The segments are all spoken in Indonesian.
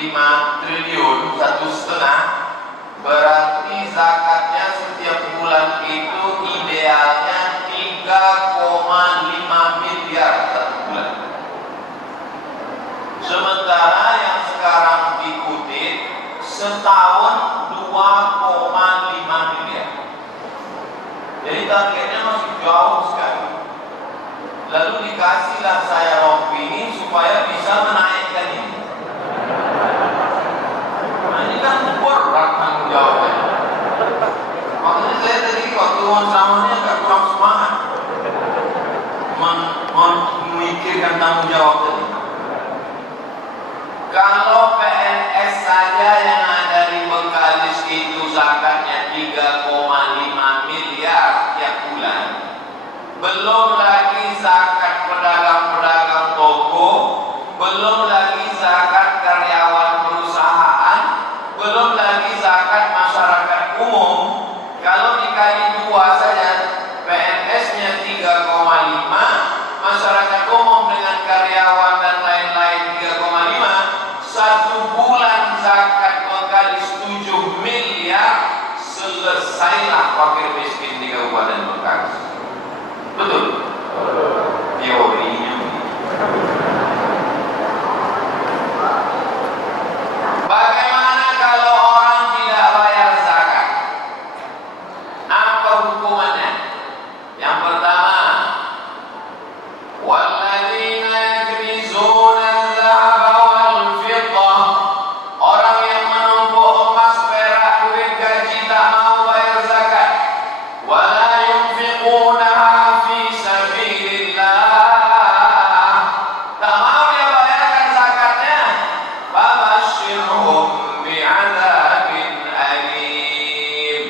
5 triliun, 1,5, berarti zakatnya setiap bulan itu idealnya 3,5 miliar satu bulan. Sementara yang sekarang diikutin setahun 2,5 miliar. Jadi targetnya masih jauh sekali. Lalu dikasihlah saya rompi ini supaya bisa menaikkan ini. Nah, ini kan berat tanggung jawabnya. Makanya saya tadi waktu ceramahnya agak kurang semangat memikirkan tanggung jawab tadi. Kalau PNS saja yang ada di Bengkalis itu zakatnya 3,5 miliar tiap bulan, belum lagi zakat pedagang-pedagang toko, belum lagi zakat karyawan perusahaan, belum lagi zakat masyarakat umum. Kalau dikali 2 saja, PNS-nya 3,5, masyarakat umum dengan karyawan dan lain-lain 3,5, satu bulan zakat Bengkalis 7 miliar, selesailah fakir miskin di Kabupaten Bengkalis. Betul? Teorinya. Bagaimana kalau orang tidak bayar zakat? Apa hukumannya? Yang pertama, walladzina yaknizuna adh-dhahaba wal fiddah, orang yang menumpuk emas, perak, duit gaji tak mau bayar zakat. Wala yunfiqunaha fi sabilillah, tak mau dia bayarkan zakatnya. Fabashshirhum bi'adzabin alim,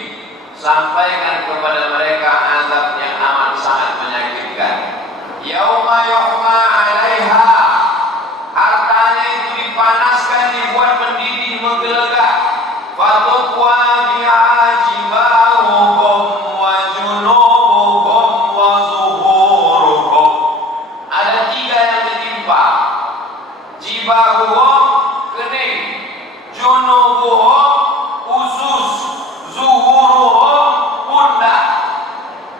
sampaikan kepada mereka azab yang amat sangat menyakitkan. Yauma yuhma 'alaiha, hartanya itu dipanaskan, dibuat mendidih, menggelegak. Fatukwa biha jibahuhum wa junubuhum wa zuhuruhum, ada 3 yang ditimpa. Jibahuhum kening, junubuhum usus, zuhuruhum pundak.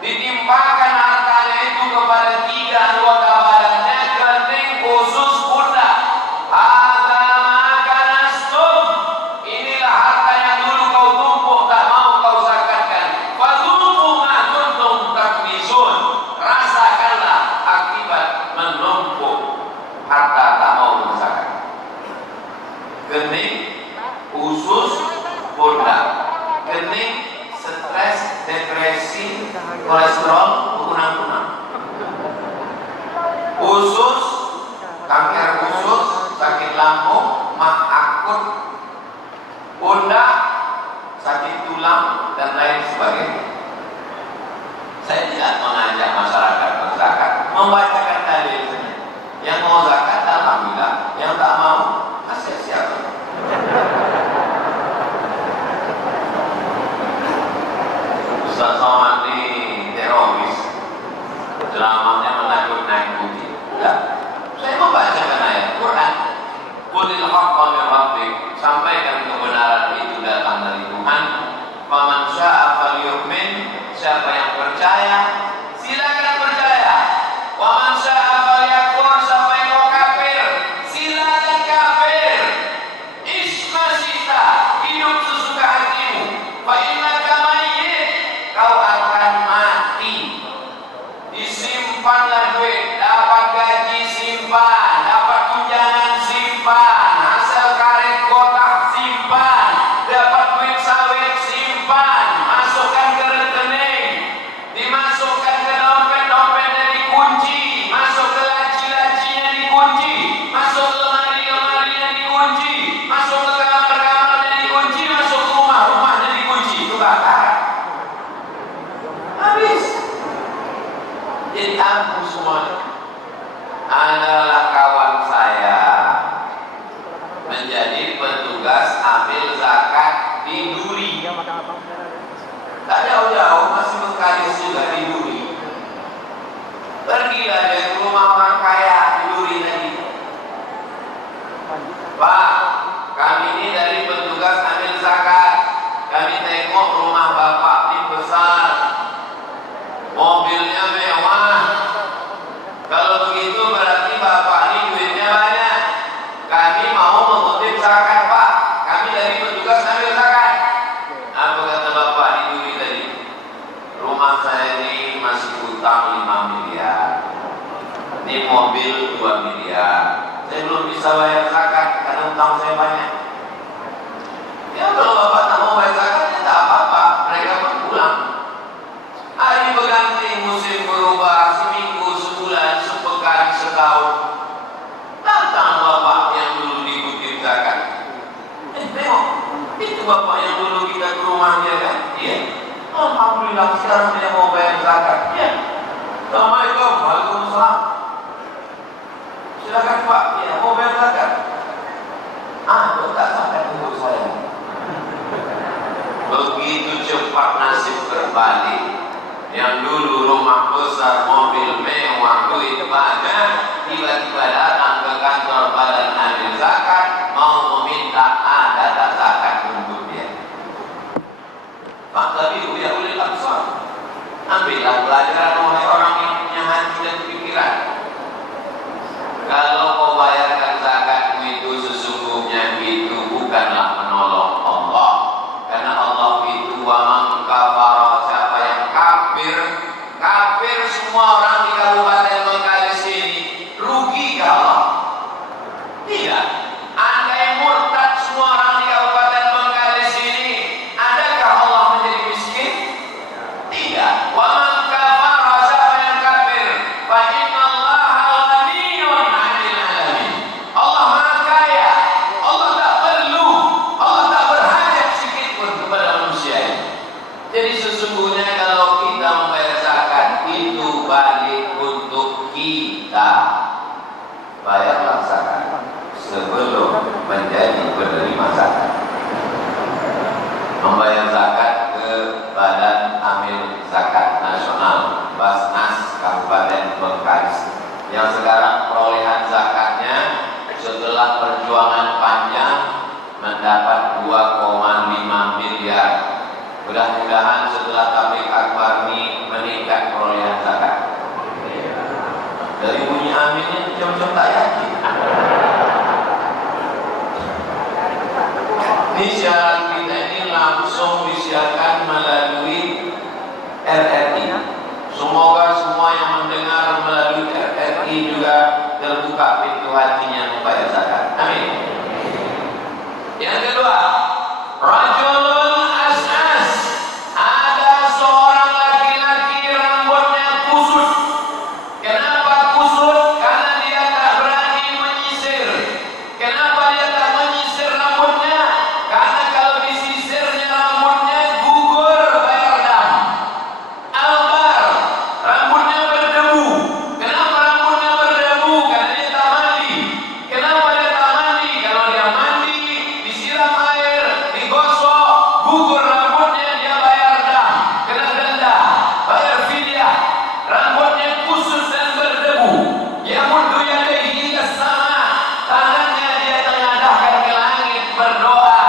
Ditimpakan hartanya itu kepada 3 anggota badannya, kening, usus, pundak. Hadza ma kanastum, inilah harta yang dulu kau tumpuk tak mau kau zakatkan. Fadzuqu ma kuntum taknizun, rasakanlah akibat menumpuk harta tak mau berzakat. Kening, usus, pundak. Kening, stres, depresi, kolesterol, berkunang-kunang. Usus, kanker usus, sakit lambung, mah akut. Pundak, sakit tulang, dan lain sebagainya. Saya tidak mengajak masyarakat berzakat, membacakan dalilnya. Yang mau zakat, alhamdulillah. Yang tak mau, kasih siapa? Ustaz Somad ini teroris, ceramahnya menakut-nakuti. Enggak, saya membacakan ayat Quran. Qulil haqqa min rabbik, sampaikan kebenaran itu datang dari Tuhan. Faman syaa'a falyu'min, siapa yang percaya silakan percaya. Waman syaa'a falyakfur, siapa yang mau kafir silakan kafir. Ismasita, hidup sesuka hatimu. Fa innaka mayyit, kau akan mati. Disimpanlah duit, dapat gaji simpan, dapat tunjangan simpan, hasil karet kotak simpan, dapat duit sawit simpan, masukkan ke rekening, dimasukkan ke dompet-dompetnya dikunci, masuk ke laci-lacinya dikunci, masuk ke lemari-lemarinya dikunci, masuk ke kamar-kamarnya dikunci, masuk ke rumah-rumahnya dikunci, itu bakar. Habis. Jadi aku semuanya adalah kawan saya menjadi petugas ambil zakat di Duri. Tak jauh-jauh, masih Bengkalis juga di Duri. Pergilah dia ke rumah orang kaya di Duri tadi. Pak, bisa bayar zakat karena utang saya banyak. Ya kalau bapak tak mau bayar zakat, ya tak apa-apa, mereka pun pulang. Hari berganti, musim berubah, seminggu, sebulan, sepekan, setahun. Datang bapak yang dulu dikutip zakat. Tengok, itu bapak yang dulu kita ke rumahnya kan? Iya. Alhamdulillah sekarang dia mau bayar zakat. Iya. Assalamualaikum, waalaikumsalam. Silakan Pak, ya mau bayar zakat. Tak zakat untuk saya. Begitu cepat nasib berbalik. Yang dulu rumah besar, mobil mewah, duit banyak, tiba-tiba datang ke kantor badan amil zakat, mau meminta ada tak zakat untuk dia. Pak, tapi ya ulil absar, ambillah pelajaran oleh orang yang punya hati dan pikiran. Kalau kau bayarkan zakatmu itu sesungguhnya itu bukanlah menolong Allah, karena Allah itu wa man kafara, siapa yang kafir, kafir semua orang di Kabupaten Bengkalis ini, rugi ke Allah? Tidak. Andai murtad semua orang di Kabupaten Bengkalis ini, adakah Allah menjadi miskin? Tidak. Wa man kafara, siapa yang kafir, fa innallaha ghaniyyun 'anil 'alamin. Allah Maha Kaya. Allah tak perlu, Allah tak berhajat sedikit pun kepada manusia ini. Jadi sesungguhnya kalau kita membayar zakat itu balik untuk kita. Bayarlah zakat sebelum menjadi penerima zakat. Membayar zakat ke Badan Amil Zakat Nasional Basnas Kabupaten Bengkalis, yang sekarang perolehan zakatnya setelah perjuangan panjang mendapat 2,5 miliar. Mudah-mudahan setelah tabligh akbar ini meningkat perolehan zakat. Dari bunyi aminnya macam-macam tak yakin. Ini siaran kita ini langsung disiarkan melalui RRI. Semoga semua yang mendengar melalui RRI juga terbuka pintu hatinya membayar zakat. Amin. Yang kedua, rajulun as'as, ada seorang laki-laki rambutnya kusut. Kenapa kusut? Karena dia tak berani menyisir. Kenapa dia tak menyisir rambutnya? Karena kalau disisirnya rambutnya gugur bayar dam. Albar, rambutnya berdebu. Kenapa rambutnya berdebu? Karena dia tak mandi. Kenapa dia tak mandi? Kalau dia mandi, disiram air, digosok, gugur rambutnya, dia bayar dam, kena denda, bayar fidyah. Rambutnya kusut dan berdebu. Ya mundu yadaihi as-sama, tangannya dia tengadahkan ke langit berdoa,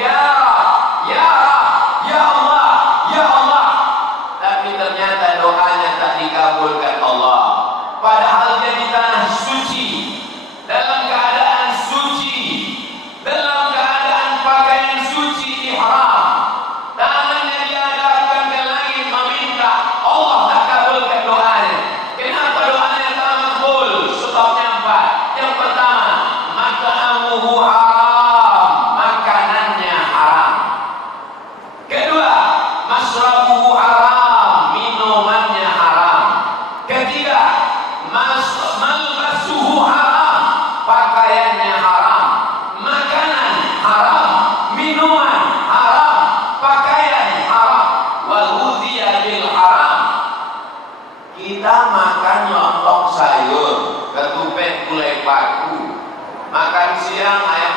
ya Rab, ya Rab, ya Allah, ya Allah. Tapi ternyata doanya tak dikabulkan Allah. Padahal dia di tanah suci, dalam keadaan suci, dalam keadaan pakaian suci ihram. Tangannya dia adapkan ke langit meminta, Allah tak kabulkan doanya. Kenapa doanya tak makbul? Sebabnya empat. Yang pertama, mat'amuhu haram, makanannya haram. Kedua, masrabuhu haram, minumannya haram. Ketiga, malbasuhu haram, pakaiannya haram. Makanan haram, minuman haram, pakaian haram. Wal ghudhiya bil haram. Kita makan lontong sayur, ketupat gulai paku, makan siang ayam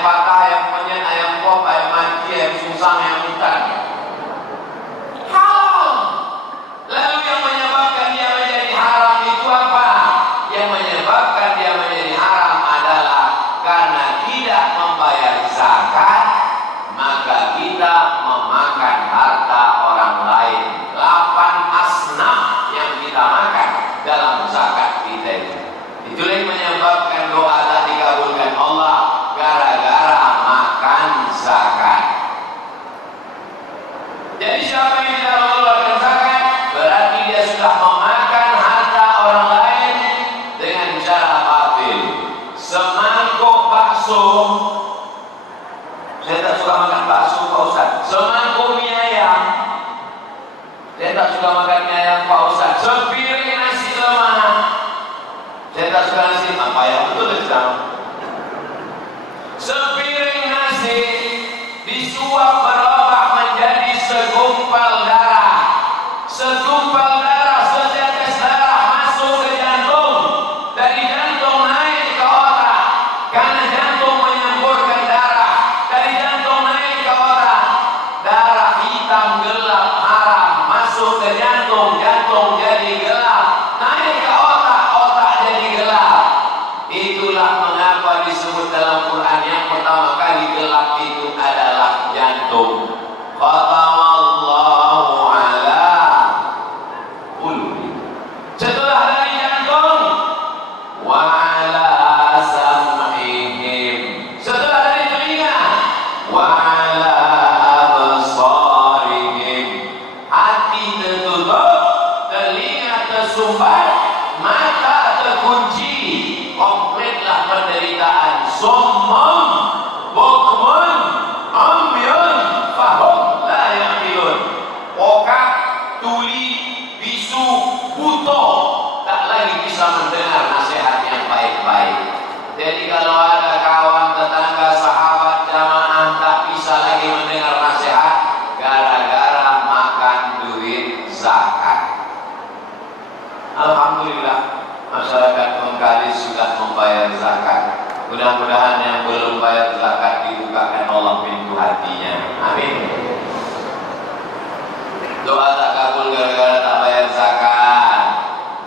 kabul gara-gara tak bayar zakat.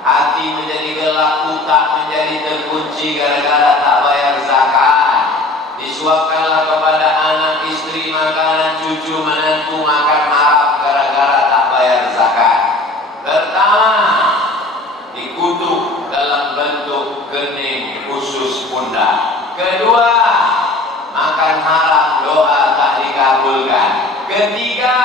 Hati menjadi gelap, otak menjadi terkunci gara-gara tak bayar zakat. Disuapkanlah kepada anak, istri makanan, cucu, menantu makan haram gara-gara tak bayar zakat. Pertama, dikutuk dalam bentuk gening khusus pundak. Kedua, makan haram, doa tak dikabulkan. Ketiga,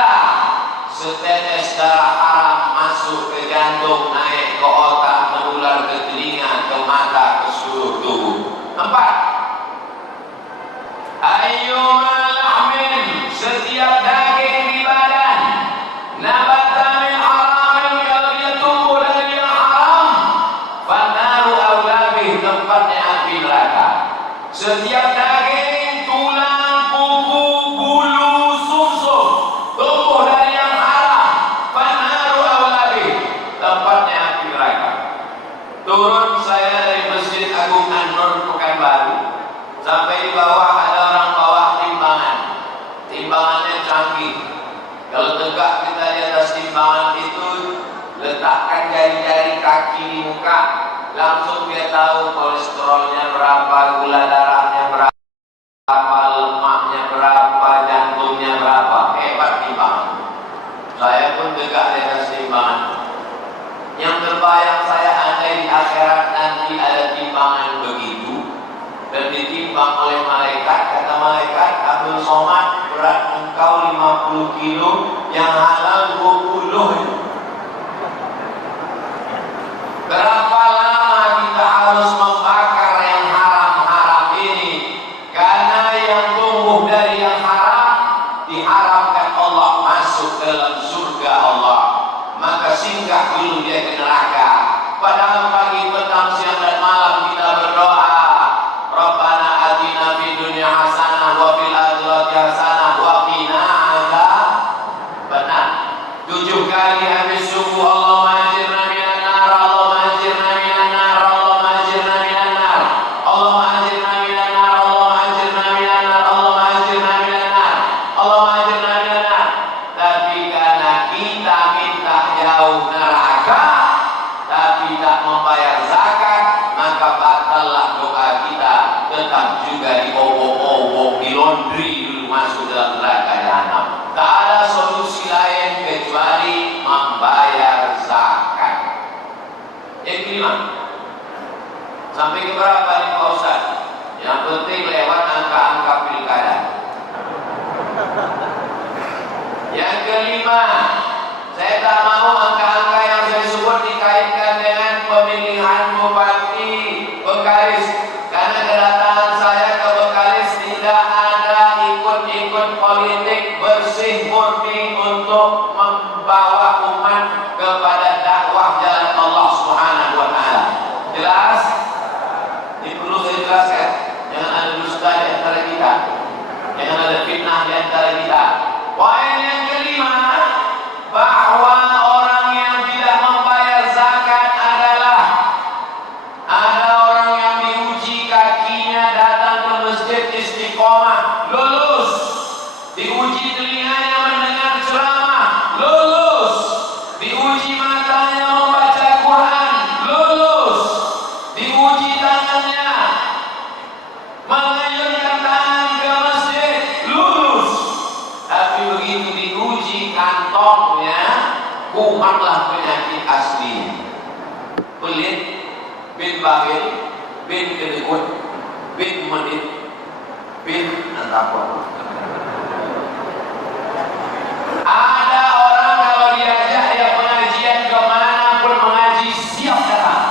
setetes darah haram masuk ke jantung, naik ke otak, menular ke telinga, ke mata, ke seluruh tubuh. Empat, ayyuma lahmin, setiap daging di badan nabata min haramin, kalau dia tumbuh dari yang haram, fanaru aulabih, tempatnya api neraka. Setiap daging, tulang, kuku, bulu, sumsum tumbuh dari yang haram, fanaru aulabih, tempatnya api neraka. Turun saya dari Masjid Agung An-Nur Pekanbaru, sampai di bawah ada orang bawa timbangan. Timbangannya canggih. Kalau tegak kita di atas timbangan itu, letakkan jari-jari kaki di muka, langsung dia tahu kolesterolnya berapa, gula darahnya berapa, lemaknya berapa, jantungnya berapa. Hebat timbangan. Saya pun tegak di atas timbangan. Yang terbayang saya, andai di akhirat nanti ada timbangan begitu dan ditimbang oleh malaikat, kata malaikat, Abdul Somad, berat engkau 50 kilo, yang halal 20. Berapa lama kita harus membakar yang haram-haram ini? Karena yang tumbuh dari yang haram diharapkan Allah masuk dalam surga Allah, maka singgah dulu dia ke neraka. Padahal pagi, petang, siang dan malam kita berdoa, Rabbana atina fid dunya hasanah wa fil akhirati hasanah wa qina adzabannar. 7 kali habis subuh, Allahumma ajirna minan nar, Allahumma ajirna minan nar, Allahumma ajirna minan nar, Allahumma ajirna minan nar, Allahumma ajirna minan nar, Allahumma ajirna minan nar, Allahumma ajirna minan nar. Tapi karena kita minta jauh neraka, tapi tak membayar zakat, maka batallah doa kita, tetap juga diobok-obok, di laundry dulu, masuk dalam neraka jahanam. Tak ada solusi lain kecuali membayar zakat. Yang kelima, sampai ke berapa nih Pak Ustaz? Yang penting lewat angka-angka pilkada. Yang kelima, saya tak mau angka-angka yang saya sebut dikaitkan dengan pemilihan bupati Bengkalis, karena kedatangan saya ke Bengkalis tidak ada ikut-ikut politik, bersih murni untuk membawa umat kepada dakwah jalan Allah Subhanahu wa taala. Jelas? Ini perlu saya jelaskan. Jangan ada dusta di antara kita, jangan ada fitnah di antara kita. Poin yang kelima, bahwa orang yang tidak membayar zakat adalah ada orang yang diuji kakinya datang ke masjid istiqomah, lulus. Diuji telinganya mendengar ceramah, lulus. Diuji matanya membaca Quran, lulus. Diuji tangannya mengayunkan tangan ke masjid, lulus. Tapi begitu diuji kantongnya, kumatlah penyakit asli. Pelit, bin babil, bin kedekut, bin menit, bin antapon. Ada orang kalau diajak ya pengajian kemanapun mengaji, siap datang.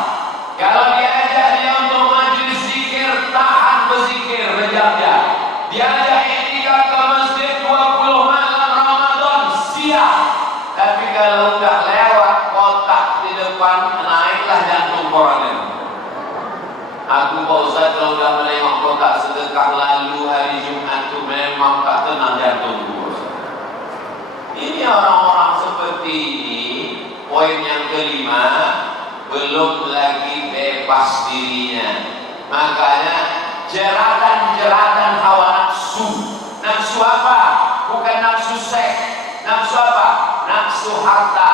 Kalau diajak dia untuk majelis zikir, tahan berzikir berjam-jam. Diajak iktikaf ke masjid 20 malam Ramadan, siap. Tapi kalau udah lewat kotak di depan, naiklah jantung koroner. Aku Pak Ustaz kalau udah melewat kotak sedekah lalu hari Jumat itu memang tak tenang jantungku. Ini orang-orang seperti ini, poin yang kelima, belum lagi bebas dirinya. Makanya jeratan-jeratan hawa nafsu. Nafsu apa? Bukan nafsu seks. Nafsu apa? Nafsu harta.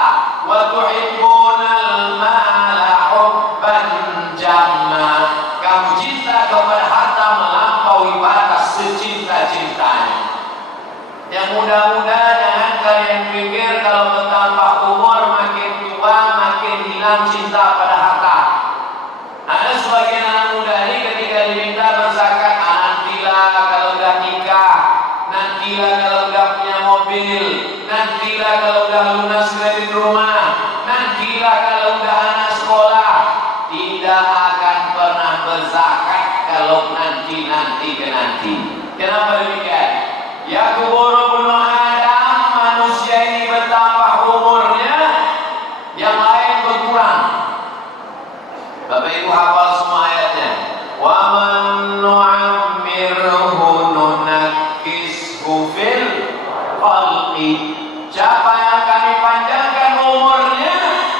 Yang muda-muda jangan kalian pikir kalau bertambah umur makin tua makin hilang cinta pada harta. Ada sebagian anak muda ini ketika diminta berzakat, nantilah kalau udah nikah, nantilah kalau udah punya mobil, nantilah kalau udah lunas kredit rumah, nantilah kalau udah anak sekolah. Tidak akan pernah berzakat kalau nanti ke nanti. Kenapa demikian? Ya kuburu bunuh Adam, manusia ini bertambah umurnya, yang lain berkurang. Bapak Ibu hafal semua ayatnya. Wa man nu'ammirhu nunakkishu fil khalqi. Siapa yang kami panjangkan umurnya,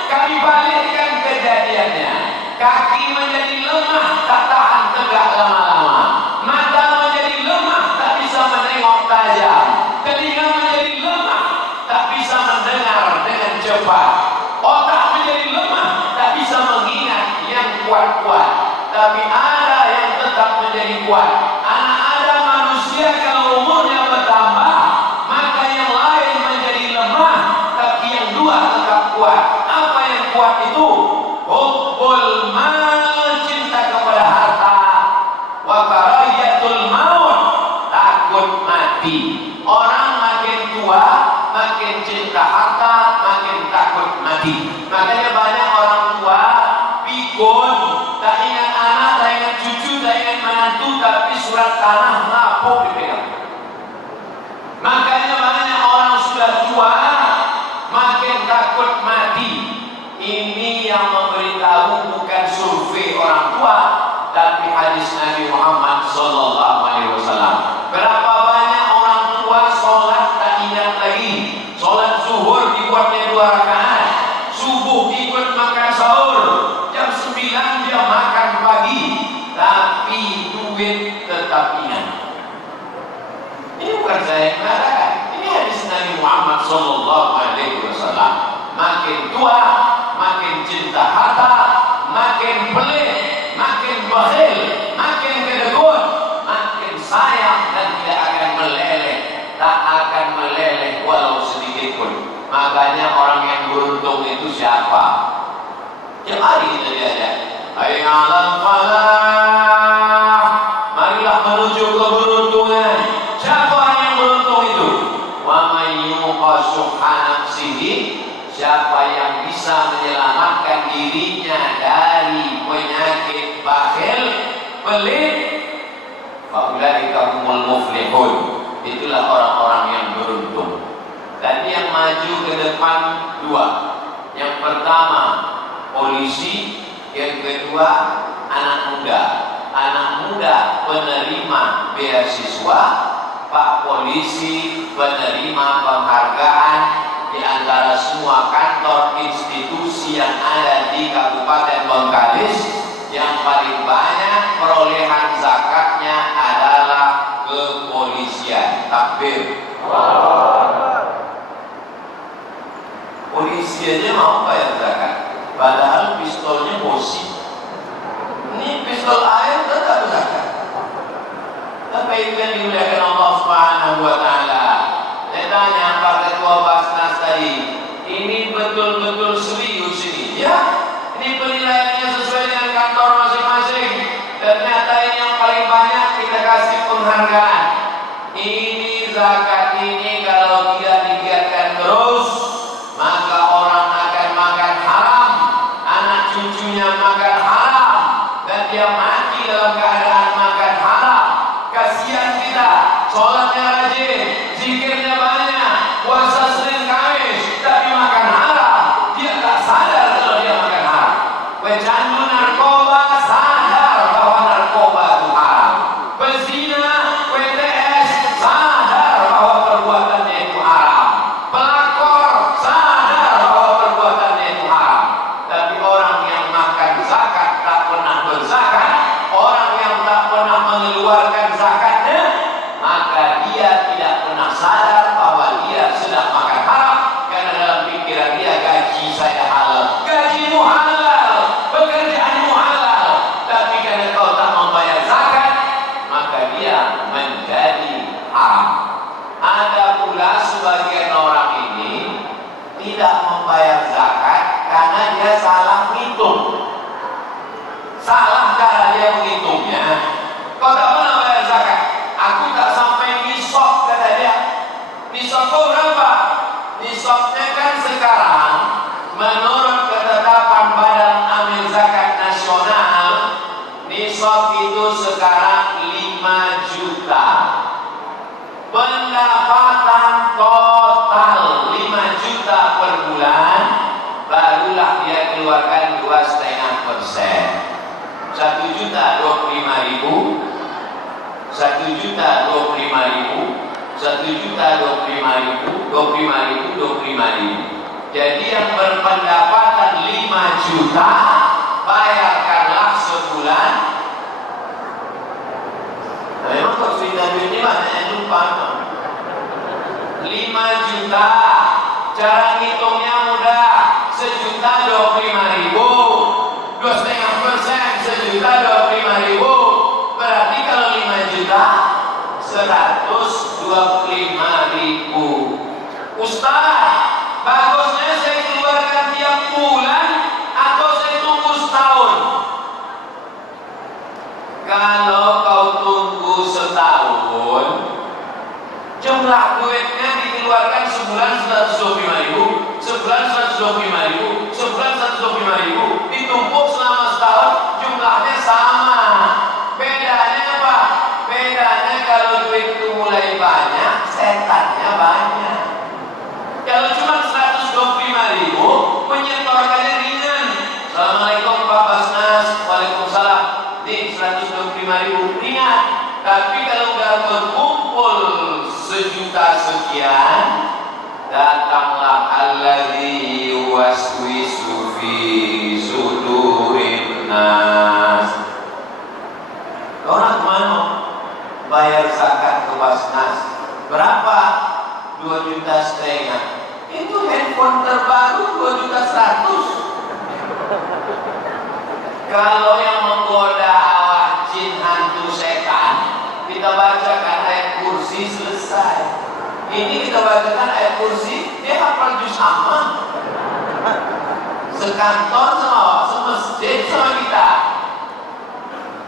kami balikkan kejadiannya. Kaki menjadi lemah, tak tahan tegak lama-lama. Mata menjadi lemah, tak bisa menengok tajam. Telinga menjadi lemah, tak bisa mendengar dengan cepat. Otak menjadi lemah, tak bisa mengingat yang kuat-kuat. Tapi ada yang tetap menjadi kuat. Anak ada manusia kalau umurnya bertambah, maka yang lain menjadi lemah, tapi yang dua tetap kuat. Apa yang kuat itu? Hubbul mal, cinta kepada harta. Wa karahiyatul maut, takut mati. Orang makin tua, makin cinta harta, makin takut mati. Makanya banyak orang tua pikun, tak ingat anak, tak ingat cucu, tak ingat menantu, tapi surat tanah lapuk dipegang. Makanya banyak orang sudah tua makin takut mati. Ini yang memberitahu bukan survei orang tua, tapi hadis Nabi Muhammad SAW. Berapa banyak orang tua sholat tak ingat lagi. Sholat zuhur dibuatnya 2 rakaat, subuh ikut makan sahur, jam 9 dia makan pagi, tapi duit tetap ingat. Ini bukan saya yang mengatakan, ini hadis Nabi Muhammad SAW. Makin tua, makin cinta harta, makin pelit, makin bakhil, makin kedekut, makin sayang dan tidak akan meleleh, tak akan meleleh walau sedikit pun. Makanya orang yang beruntung itu siapa? Tiap hari kita diajak, hayya 'alal falah, marilah menuju keberuntungan. Siapa orang yang beruntung itu? Wa may yuqa syuhha nafsihi, siapa yang bisa menyelamatkan dirinya dari penyakit bakhil, pelit, faulaika humul muflihun. Itulah orang-orang yang beruntung. Dan yang maju ke depan 2. Yang pertama polisi, yang kedua anak muda. Anak muda penerima beasiswa, Pak Polisi penerima penghargaan di antara semua kantor institusi yang ada di Kabupaten Bengkalis. Yang paling banyak perolehan zakatnya adalah kepolisian. Takbir. Polisi aja mau bayar zakat, padahal pistolnya bosi. Ini pistol air tetap zakat. Tapi itu yang dimuliakan Allah Subhanahu wa Ta'ala. Saya tanya Pak Ketua Basnas tadi, ini betul-betul serius ini? Ya, ini penilaiannya sesuai dengan kantor masing-masing. Ternyata ini yang paling banyak kita kasih penghargaan. Ini zakat ini kalau tidak digiatkan terus, maka orang akan makan haram, anak cucunya makan haram, dan dia mati dalam keadaan makan haram. Kasihan kita, sholatnya rajin, zikirnya banyak, puasa Senin Kamis, tapi makan haram. Dia tak sadar kalau dia makan haram. Pecandu narkoba sadar bahwa narkoba itu haram. Pezina, PTS sadar bahwa perbuatannya itu haram. Pelakor sadar bahwa perbuatannya itu haram. Tapi orang yang makan zakat tak pernah berzakat, orang yang tak pernah mengeluarkan zakatnya, maka dia tidak pernah sadar bahwa dia sedang juta 25.000, 25.000, 25.000. Jadi yang berpendapatan 5 juta, bayarkanlah sebulan. Nah, memang kok cerita duit ini banyak yang lupa. 5 juta, cara ngitungnya mudah. Sejuta 25.000, 2,5%, sejuta 25.000. Berarti kalau 5 juta 125.000. Ustaz, bagusnya saya keluarkan tiap bulan atau saya tunggu setahun? Kalau kau tunggu setahun, jumlah duitnya dikeluarkan sebulan 125.000, sebulan 125.000, sebulan 125.000, ditumpuk selama setahun, jumlahnya sama. Bedanya apa? Bedanya kalau duit itu mulai banyak, setannya banyak. Kalau cuma 125.000, menyetorkannya ringan. Assalamualaikum Pak Basnas, waalaikumsalam. Nih 125.000 ringan. Tapi kalau udah berkumpul sejuta sekian, datanglah alladzi yuwaswisu fi sudurin nas. Orang kemana? Bayar zakat ke Basnas. Berapa? 2,5 juta. Itu handphone terbaru 2,100 juta. Kalau yang menggoda awak jin, hantu, setan, kita bacakan ayat kursi, selesai. Ini kita bacakan ayat kursi, dia hafal juz amma. Sekantor sama awak, semasjid sama kita.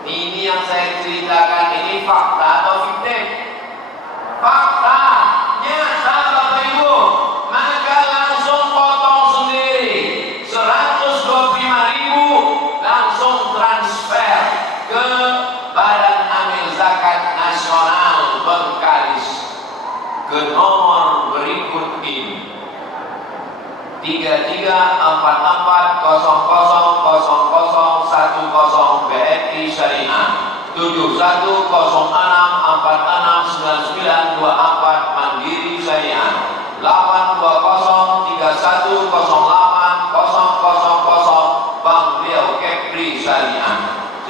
Ini yang saya ceritakan ini fakta atau fiktif? Fakta, nyata Bapak Ibu. Maka langsung potong sendiri 125.000, langsung transfer ke Badan Amil Zakat Nasional Bengkalis ke nomor berikut ini: 3344000010 BNI Syariah, 7106469924 Mandiri Syariah, 82031080000 Bank Riau Kepri Syariah.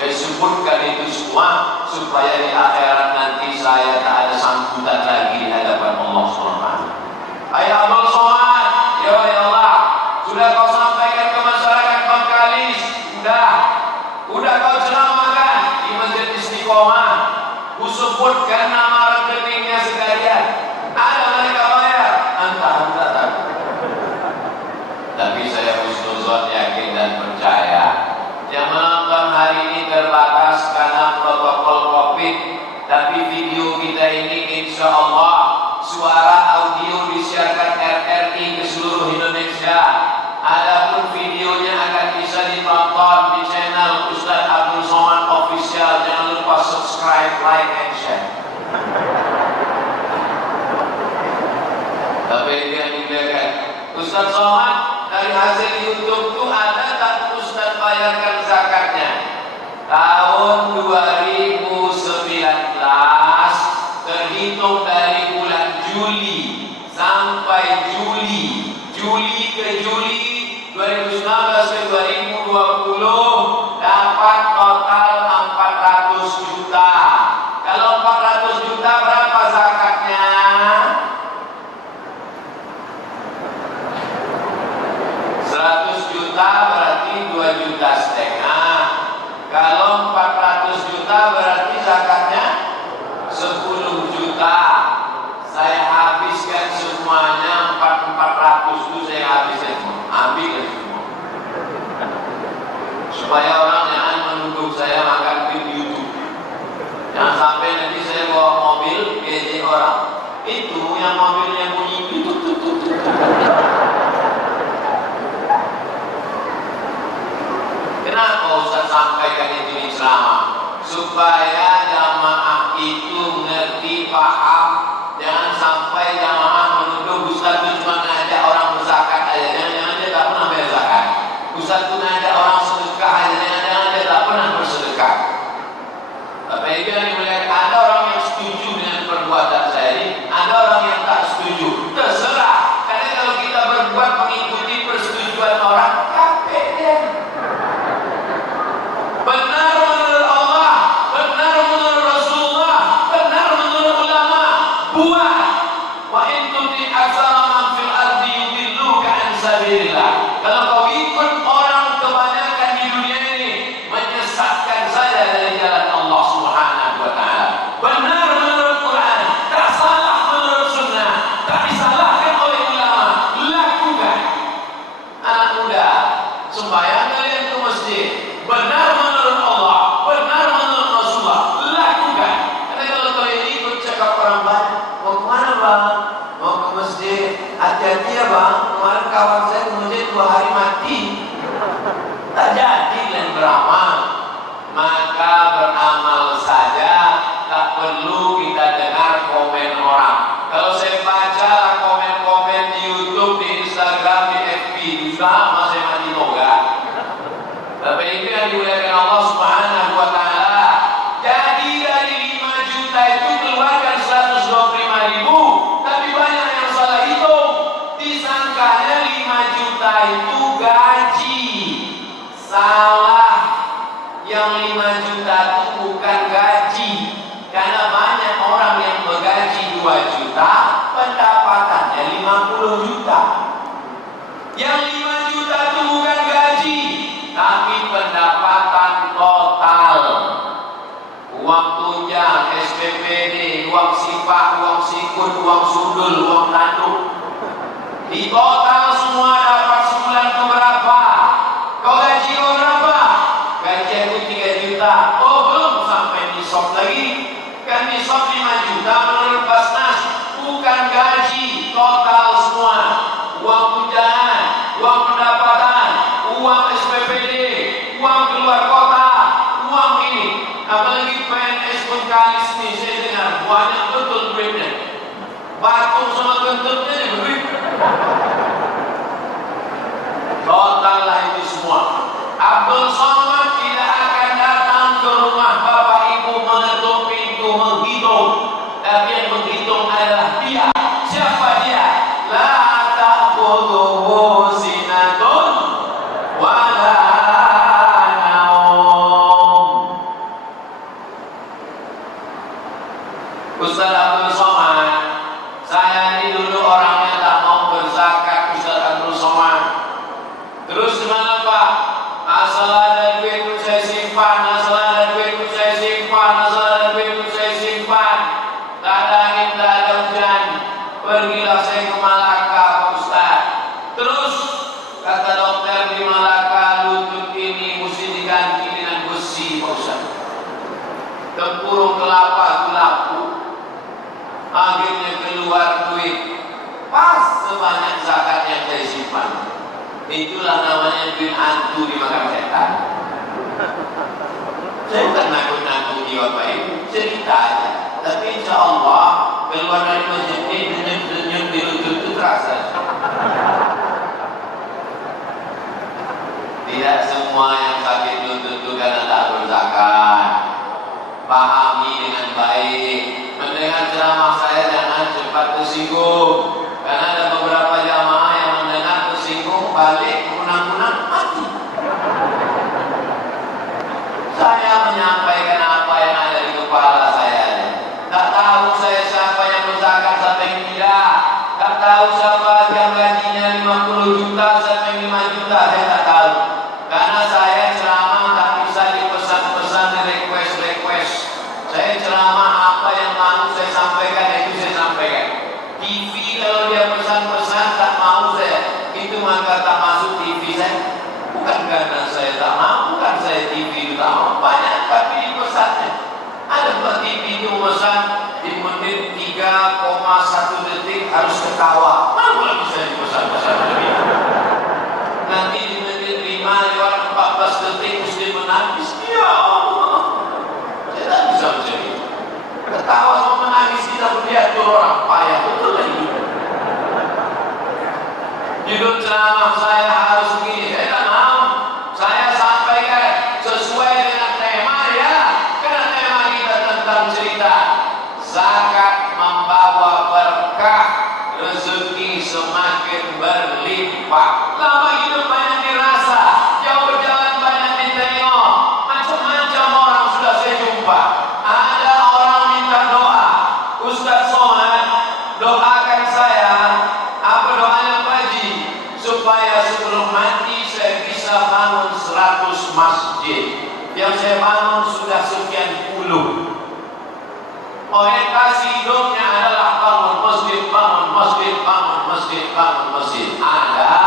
Saya sebutkan itu semua supaya di akhirat nanti saya tak ada sambutan lagi di hadapan Allah SWT. Ayah Abdul Somad, ya Allah, sudah kau sampaikan ke masyarakat Bengkalis, udah kau ceramahkan di Masjid Istiqomah, ku sebutkan nama rekeningnya sekalian, ada mereka bayar, entah. Tapi saya husnuzon, yakin dan percaya. Yang menonton hari ini terbatas karena protokol COVID, tapi video kita ini insya Allah suara audio disiarkan RRI ke seluruh Indonesia. Adapun videonya akan bisa ditonton di channel Ustaz Abdul Somad Official. Jangan lupa subscribe, like, and share. Tapi yang dibiarkan Ustaz Somad dari hasil YouTube itu ada tak Ustaz bayarkan zakatnya? Tahun 2019 terhitung dari bulan Juli sampai Juli ke Juli 2019 ke 2020 dapat total 400 juta. Kalau 400 juta berapa zakatnya? 100 juta berarti 2,5 juta. Kalau 400 juta berarti zakatnya 10 juta. Saya habiskan semuanya, 400 itu saya habiskan semua. Ambil semua. Supaya orang jangan menuduh saya makan di YouTube. Jangan sampai nanti saya bawa mobil ejek orang. Itu yang mobilnya bunyi itu. Kenapa Ustaz sampaikan itu di ceramah? Supaya jamaah itu ngerti, paham. Jangan sampai jamaah menuduh Ustaz itu cuma ngajak orang berzakat aja. Jangan-jangan dia tak pernah bayar zakat. Ustaz itu ngajak orang sedekah aja. Jangan-jangan dia tak pernah bersedekah. Bapak Ibu yang dimuliakan, ada orang yang setuju dengan perbuatan saya ini, ada orang yang tak buat. Wa in tuti aktsara man fil ardi yudilluka an sabilillah. Kalau kau ikut orang kebanyakan di dunia ini menyesatkan saja dari jalan Allah Subhanahu wa taala. Benar menurut Quran, tak salah menurut sunnah, tak disalahkan oleh ulama. Lakukan. Anak muda, sembahyang kalian ke masjid. Benar menurut Allah, benar menurut Rasulullah. Lakukan. Karena kalau kalian ikut cakap orang banyak, mau kemana bang? Mau ke masjid. Hati-hati ya bang. Kemarin kawan saya ke masjid 2 hari mati. Tak jadi dan beramal. Maka beramal saja, tak perlu kita dengar komen orang. Kalau saya baca komen-komen di YouTube, di Instagram, di FB, juga masih mati toga. Tapi itu yang dimuliakan Allah Subhanahu wa taala. Jadi dari 5 juta itu keluarkan 125.000, tapi banyak yang salah hitung. Disangkanya 5 juta itu gaji. Salah. Yang 5 juta itu bukan gaji. Karena banyak orang yang bergaji 2 juta, pendapatannya 50 juta. Yang 5 juta itu bukan gaji, tapi pendapatan total. Uang tunjang, SPPD, uang sifat, uang sikut, uang sundul, uang tanduk. Di total semua dapat sebulan itu berapa? Kau gaji kau berapa? Gaji aku 3 juta. Oh belum sampai nisab lagi. Kan nisab 5 juta menurut Basnas. Bukan gaji, total semua. Uang tunjangan, uang pendapatan, uang SPPD, uang keluar kota, uang ini. Apalagi PNS Bengkalis ini saya dengar banyak betul duitnya. Batuk sama kentutnya dia berit. Total lah itu semua. Abdul Somad tidak akan datang ke rumah bapak ibu mengetuk pintu menghitung, tapi yang menghitung adalah dia. Siapa dia? La ta'khudhuhu sinatun wa la naum. Ustaz Abdul Somad, saya ini dulu orangnya tak mau berzakat. Ustaz Abdul Somad, terus gimana Pak? Asal ada duit itu saya simpan, asal ada duit itu saya simpan, asal ada duit itu saya simpan. Tak ada angin, tak ada hujan. Pergilah saya ke Malaka, Pak Ustaz. Terus kata dokter di Malaka, lutut ini mesti diganti dengan besi, Pak Ustaz. Tempurung kelapa itu laku. Akhirnya keluar duit pas sebanyak zakat yang saya simpan. Itulah namanya duit hantu dimakan setan. Saya bukan nakut-nakuti Bapak Ibu, cerita aja. Tapi insya Allah keluar dari masjid ini denyut-denyut di lutut itu terasa. Tidak semua yang sakit lutut itu karena tak berzakat. Pahami dengan baik. Mendengar ceramah saya jangan cepat tersinggung. Karena ada beberapa jamaah yang mendengar tersinggung balik kunang-kunang mati. Saya menyampaikan apa yang ada di kepala saya. Tak tahu saya siapa yang berzakat, siapa yang tidak. Tak tahu siapa yang gajinya 50 juta, siapa yang 5 juta. Saya tak tahu. Karena saya ceramah tak bisa dipesan-pesan di request. Saya ceramah apa yang mau saya sampaikan, itu saya sampaikan. TV kalau dia pesan-pesan tak mau saya, itu maka tak masuk TV saya. Bukan karena saya tak mau, bukan saya TV itu tak mau. Banyak tapi di pesannya. Ada buat TV itu pesan di menit 3,1 detik harus ketawa. Mana bisa dipesan-pesan lebih? Nanti di menit 5 lewat 14 detik mesti menangis. Ya Allah, saya tak bisa macam itu. Ketawa sama menangis kita melihat orang payah betul lagi. Judul ceramah saya harus begini. Saya tak mau. Saya sampaikan sesuai dengan tema ya. Karena tema kita tentang cerita zakat membawa berkah, rezeki semakin berlimpah. Lama hidup banyak dirasa, jauh berjalan banyak ditengok. Macam-macam orang sudah saya jumpa. Ada orang minta doa. Ustaz Somad, doakan saya. Apa doanya Pak Haji? Supaya sebelum mati saya bisa bangun 100 masjid. Yang saya bangun sudah sekian puluh. Orientasi hidupnya adalah bangun masjid, bangun masjid, bangun masjid, bangun masjid. Ada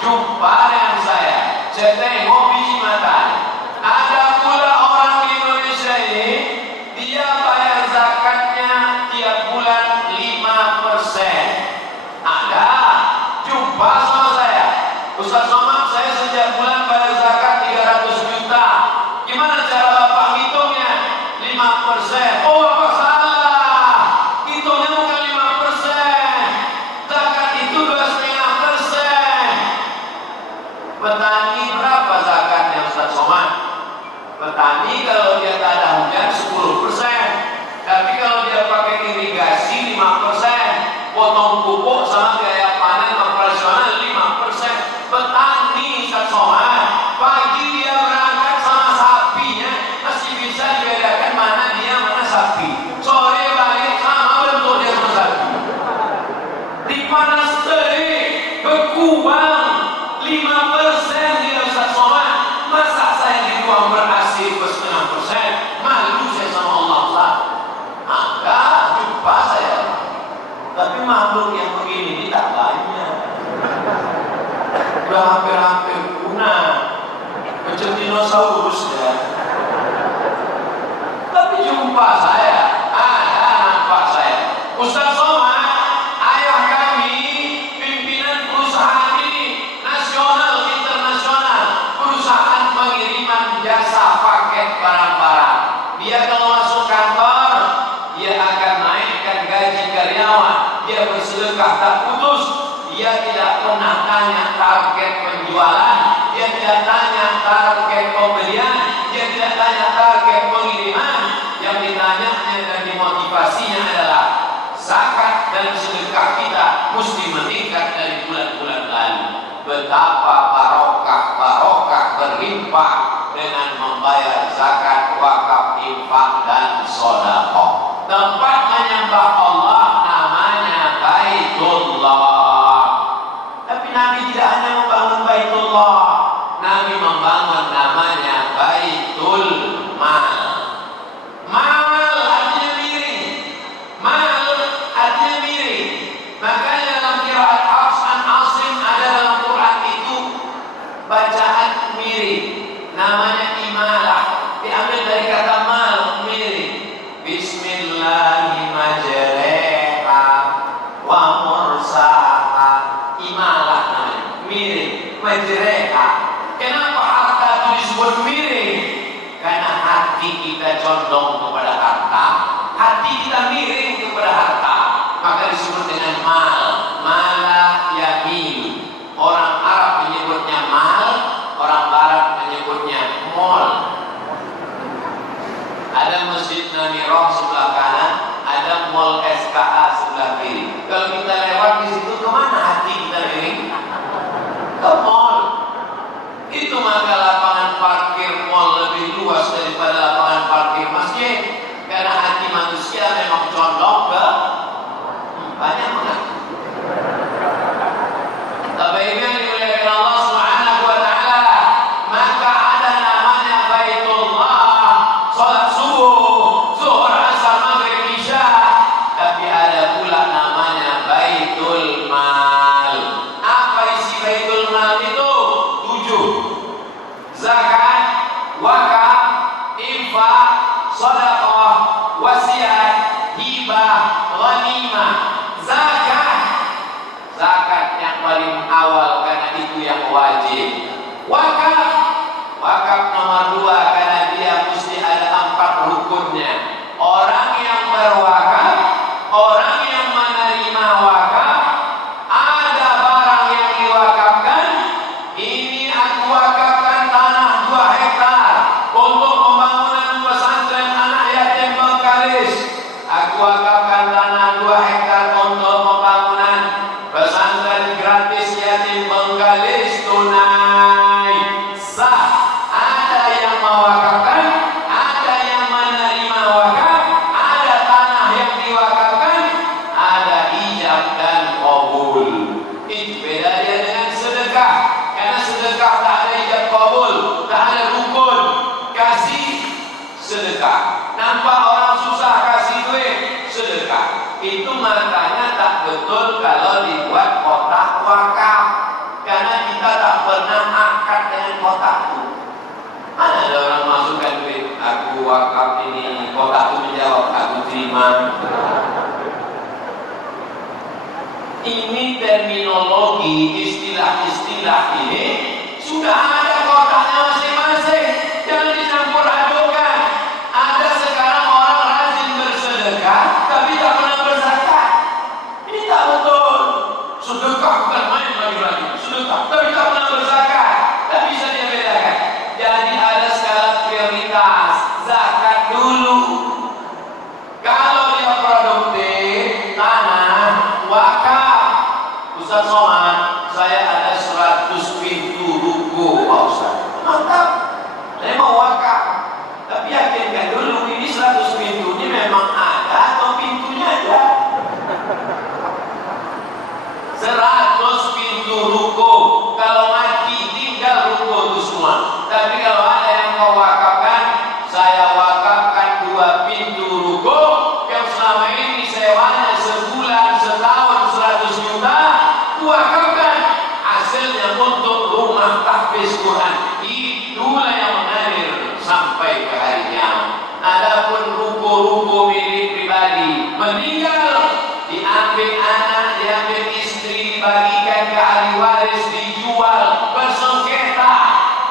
jumpa dengan saya tengok biji matanya. Ada pula orang di Indonesia ini, dia bayar zakatnya tiap bulan 5%. Ada jumpa sama saya, Ustaz Somad, saya setiap bulan bayar zakat 300 juta. Gimana cara Bapak hitungnya? 5%. Oh, Bapak salah. Hitungnya bukan 5%. Zakat itu 2,5%. Petani berapa zakatnya Ustaz Somad? Petani kalau dia tak ada hujan 10%. Tapi kalau dia pakai irigasi 5%. Potong pupuk sama biaya panen operasional 5%. Petani Ustaz Somad, pagi dia berangkat sama sapinya, masih bisa dibedakan mana dia mana sapi. Sore balik sama bentuk dia sama sapi. Dipanas terik, berkubang 5% dia Ustaz Somad. Masa saya dibuang berhasil ke 0,5%? Malu saya sama Allah Ustaz. Ada jumpa saya. Tapi makhluk yang begini ini tak banyak. Udah hampir-hampir punah, macam dinosaurus ya. Tapi jumpa saya, ada nampak saya. Ustaz Somad, ayah kami pimpinan perusahaan ini, nasional, internasional, perusahaan pengiriman jasa paket barang-barang. Dia kalau masuk kantor, dia akan naikkan gaji karyawan. Dia bersedekah tak putus. Dia tidak pernah tanya target penjualan. Dia tidak tanya target pembelian. Dia tidak tanya target pengiriman. Yang ditanyanya dan dimotivasinya adalah zakat dan sedekah kita mesti meningkat dari bulan-bulan lalu. Betapa barokah berlimpah dengan membayar zakat, wakaf, infak dan sedekah. Tempat menyembah Allah namanya Baitullah. Tapi Nabi tidak hanya membangun Baitullah, Nabi membangun namanya Baitul Mal. Mal artinya miring. Mal artinya miring. Makanya dalam qiraat Hafs an Asim ada dalam Quran itu bacaan miring. Namanya imalah. Diambil dari kata mal, miring. Bismillahirrahmanirrahim wa mursaha. Imalah namanya, miring, majreha. Kenapa harta itu disebut miring? Karena hati kita condong kepada harta. Hati kita miring kepada harta, maka disebut dengan mal. Mala yamin. Orang Arab menyebutnya mal, orang Barat menyebutnya mall. Ada Masjid Namirah sebelah kanan, ada Mall SKA sebelah kiri. Kalau kita lewat di situ, kemana hati kita miring? Ke mall. Itu maka lapangan parkir mall lebih luas daripada lapangan parkir masjid. Karena hati manusia memang condong ke banyak banget. Tapi yang dimuliakan Allah Subhanahu wa taala, maka ada namanya Baitullah, salat subuh, zuhur, asar, maghrib, isya. Tapi ada pula namanya Baitul Mal. makanya tak betul kalau dibuat kotak wakaf, karena kita tak pernah akad dengan kotak itu. Mana ada orang masukkan duit, aku wakaf ini, kotak itu menjawab, aku terima. Ini terminologi, istilah-istilah ini sudah ada kotaknya masing-masing. Jangan dicampur adukan. Ada sekarang orang rajin bersedekah tapi tak pernah berzakat. Ini tak betul. Sedekah bukan main lagi-lagi. Sedekah tapi tak pernah berzakat. Tak bisa dia bedakan. Jadi ada skala prioritas. Zakat dulu. Kalau dia produktif, tanah, wakaf. Ustaz Somad, saya ada 100 pintu ruko, Pak Ustaz. Mantap. Saya mau wakaf. Tapi yakinkan dulu ini 100 pintu ini memang ada atau pintunya ada. 100 pintu ruko. Kalau mati tinggal ruko itu semua. Tapi kalau ada yang mau wakafkan, saya wakafkan 2 pintu ruko yang selama ini sewanya sebulan, setahun 100 juta. Wakafkan hasilnya untuk rumah tahfiz Quran. Itulah yang mengalir sampai ke hari kiamat. Adapun ruko-ruko milik pribadi meninggal, diambil anak, diambil istri, dibagikan ke ahli waris, dijual, bersengketa.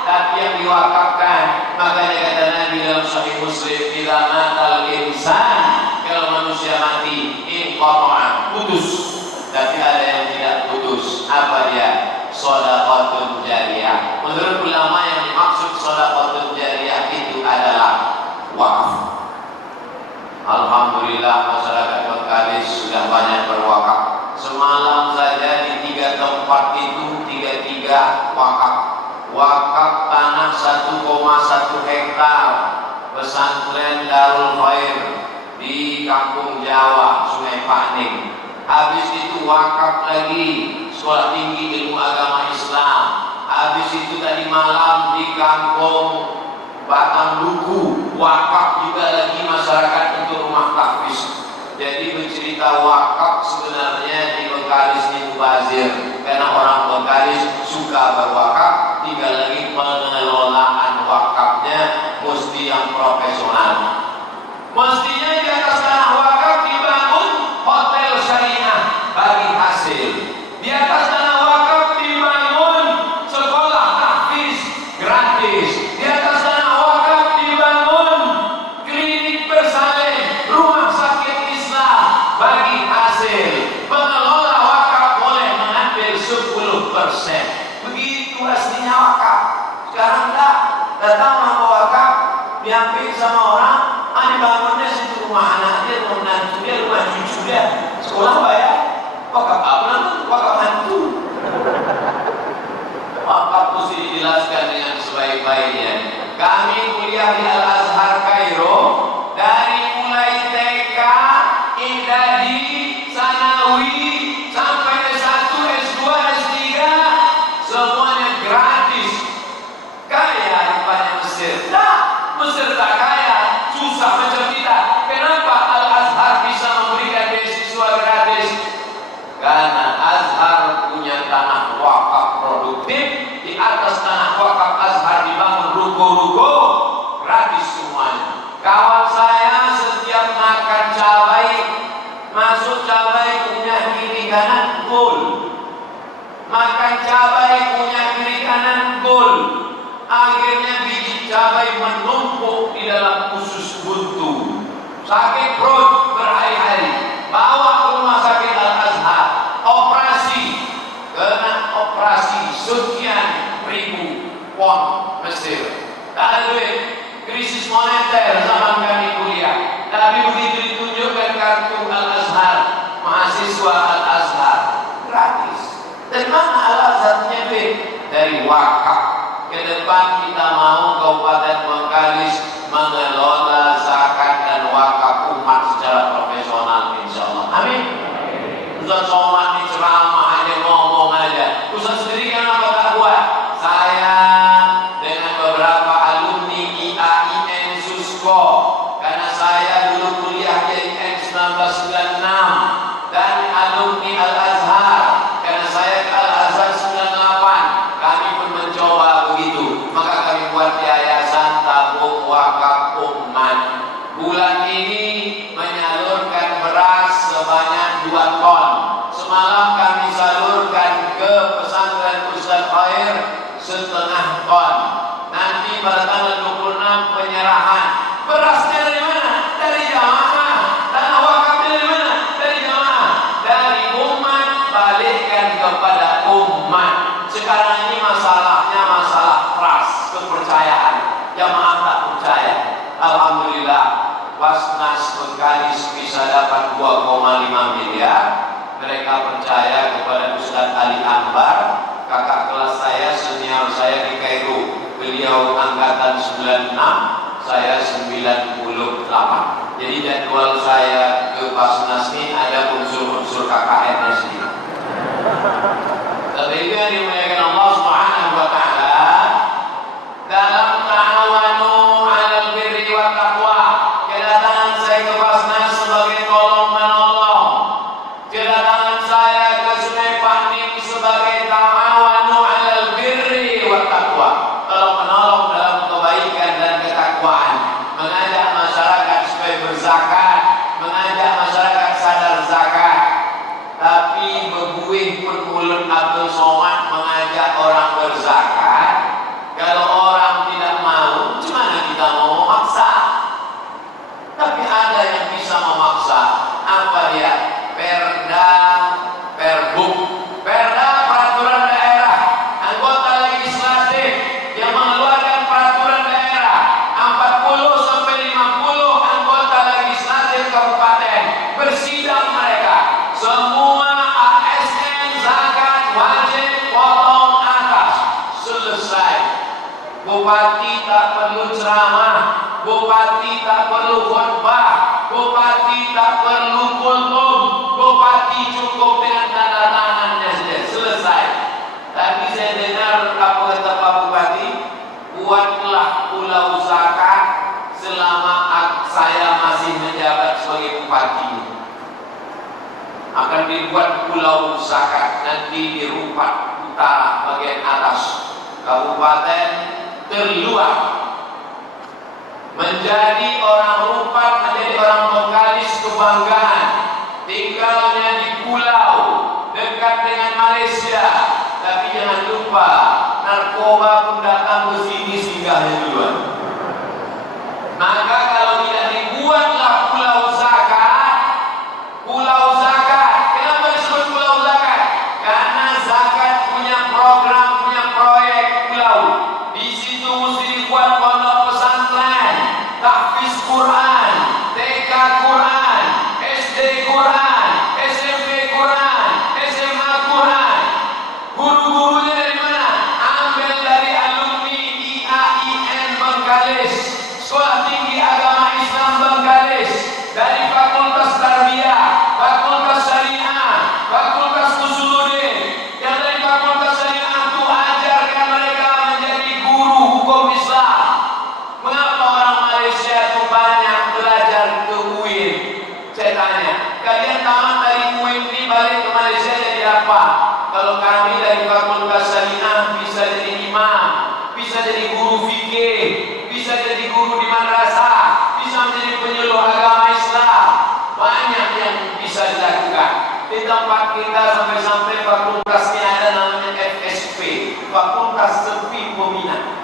Tapi yang diwakafkan, makanya kata Nabi dalam Sahih Muslim, bila matal insan, kalau manusia mati, inqata'a, putus. Tapi ada yang tidak putus. Apa dia? Shadaqatun jariyah. Menurut ulama yang dimaksud shadaqatun jariyah itu adalah wakaf. Alhamdulillah masyarakat Bengkalis sudah banyak berwakaf. Semalam saja di 3 tempat itu 33 wakaf. Wakaf tanah 1,1 hektar pesantren Darul Khair di Kampung Jawa, Sungai Pakning. Habis itu wakaf lagi Sekolah Tinggi Ilmu Agama Islam. Habis itu tadi malam di Kampung Batang Duku, wakaf juga lagi masyarakat untuk rumah tahfiz. Jadi bercerita wakaf sebenarnya di Bengkalis ini mubazir, karena orang Bengkalis suka berwakaf. Tinggal lagi pengelolaan wakafnya mesti yang profesional. Mestinya di atas tanah wakaf dibangun hotel syariah bagi hasil. Di atas tanah wakaf dibangun sekolah tahfiz gratis. Di atas tanah wakaf dibangun klinik bersalin, rumah sakit Islam bagi hasil. Pengelola wakaf boleh mengambil 10%. Begitu aslinya wakaf. Sekarang enggak, datang sama wakaf diambil sama orang, dibangunnya situ rumah anak dia, rumah menantu dia, rumah cucu dia, sekolah bayar. Wakaf apa namanya? Wakaf hantu. Wakaf mesti dijelaskan dengan sebaik-baiknya. Kami kuliah di Al-Azhar Kairo, dari mulai TK, Idadi, Sanawi, sampai S1, S2, S3, semuanya gratis. Kaya rupanya Mesir. Nah, Mesir tak kaya, susah macam kita. Kenapa Al-Azhar bisa memberikan beasiswa gratis? Karena Azhar punya tanah wakaf produktif. Di atas tanah wakaf Azhar dibangun ruko-ruko gratis semuanya. Kawan saya setiap makan cabai, masuk cabai punya kiri kanan gol. Makan cabai punya kiri kanan gol. Akhirnya biji cabai menumpuk di dalam usus buntu. Sakit perut berhari-hari. Bawa ke rumah sakit Al-Azhar. Operasi. Kena operasi sekian ribu won Mesir. Tak ada duit. Krisis moneter zaman kami kuliah. Tapi begitu ditunjukkan kartu Al-Azhar, mahasiswa Al-Azhar gratis. Dari mana Al-Azhar punya duit? Dari wakaf. Ke depan kita mau Kabupaten Bengkalis mengelola zakat dan wakaf umat secara profesional, insyaallah. Amin. Ustaz Somad ini ceramah aja, ngomong aja. Ustaz sendiri kenapa tak buat? Saya dengan beberapa alumni IAIN Susko, karena saya dulu kuliah di IAIN 1996, Basnas Bengkalis bisa dapat 2,5 miliar. Mereka percaya kepada Ustadz Ali Anbar, kakak kelas saya, senior saya di Kairo. Beliau angkatan 96, saya 98. Jadi jadwal saya ke Basnas ini ada unsur-unsur KKN-nya sendiri. Tapi itu yang dimuliakan Allah Subhanahu wa Ta'ala, dalam ta'awanu 'alal birri wat taqwa. Kedatangan saya ke Basnas sebagai tolong menolong. Kedatangan saya ke Sungai Pakning sebagai ta'awanu 'alal birri wat taqwa. Tolong menolong dalam kebaikan dan ketakwaan. Mengajak masyarakat supaya berzakat, mengajak masyarakat sadar zakat. Tapi bebuih pun mulut Abdul Somad mengajak orang berzakat. Kalau orang tidak mau, gimana kita mau memaksa? Tapi ada yang bisa memaksa. Apa dia? Perda, perbuk. Perda, peraturan daerah. Anggota legislatif yang mengeluarkan peraturan daerah. 40 sampai 50 anggota legislatif kabupaten bersidang mereka. Semua ASN zakat wajib potong atas. Selesai. Bupati tak perlu ceramah, bupati tak perlu khutbah, bupati tak perlu kultum, bupati cukup dengan tanda tangannya saja. Selesai. Tadi saya dengar apa kata Pak Bupati, buatlah pulau zakat selama saya masih menjabat sebagai bupati. Akan dibuat pulau zakat nanti di Rupat Utara bagian atas kabupaten terluar. Menjadi orang Rupat, menjadi orang Bengkalis kebanggaan. Tinggalnya di pulau dekat dengan Malaysia. Tapi jangan lupa, narkoba pun datang ke sini singgahnya duluan. Maka kalau tidak dibuatlah pulau zakat, kenapa disebut pulau zakat? Karena zakat punya program, punya proyek pulau. Di situ mesti dibuat pondok pesantren, tahfiz Quran, TK Quran, SD Quran, SMP Quran, SMA Quran. Guru-gurunya dari mana? Ambil dari alumni IAIN Bengkalis, Sekolah Tinggi Agama Islam Bengkalis, dari Fakultas Tarbiyah, Fakultas Syariah, Fakultas Usuluddin. Yang dari Fakultas Syariah itu ajarkan mereka menjadi guru hukum Islam. Mengapa orang Malaysia itu banyak belajar ke UIN? Saya tanya, kalian tamat dari UIN ini balik ke Malaysia jadi apa? Kalau kami dari Fakultas Syariah bisa jadi imam, bisa jadi guru fikih, bisa jadi guru di madrasah, bisa menjadi penyuluh agama Islam. Banyak yang bisa dilakukan. Di tempat kita sampai-sampai fakultasnya ada namanya FSP, Fakultas Sepi Pembina.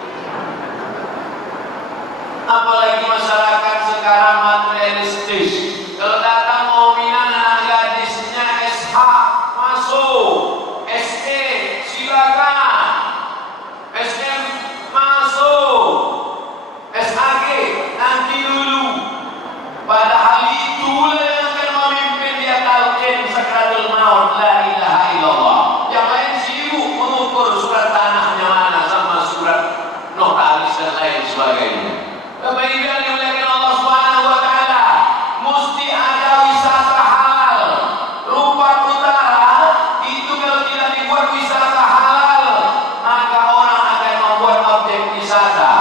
Apalagi masyarakat sekarang materialistis. Kalau datang mau minat anak gadisnya SH masuk, SE silakan, SM masuk, SAG nanti dulu. Padahal itulah yang akan memimpin dia talqin sakratul maut, la ilaha illallah. Yang lain sibuk mengukur surat tanahnya mana sama surat notaris dan lain sebagainya. Bapak Ibu yang dimuliakan Allah Subhanahu wa Ta'ala, mesti ada wisata halal. Rupat Utara itu kalau tidak dibuat wisata halal, maka orang akan membuat objek wisata,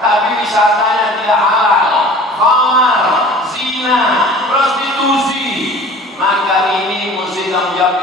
tapi wisatanya tidak halal. Khamar, zina, prostitusi. Maka ini mesti tanggung jawab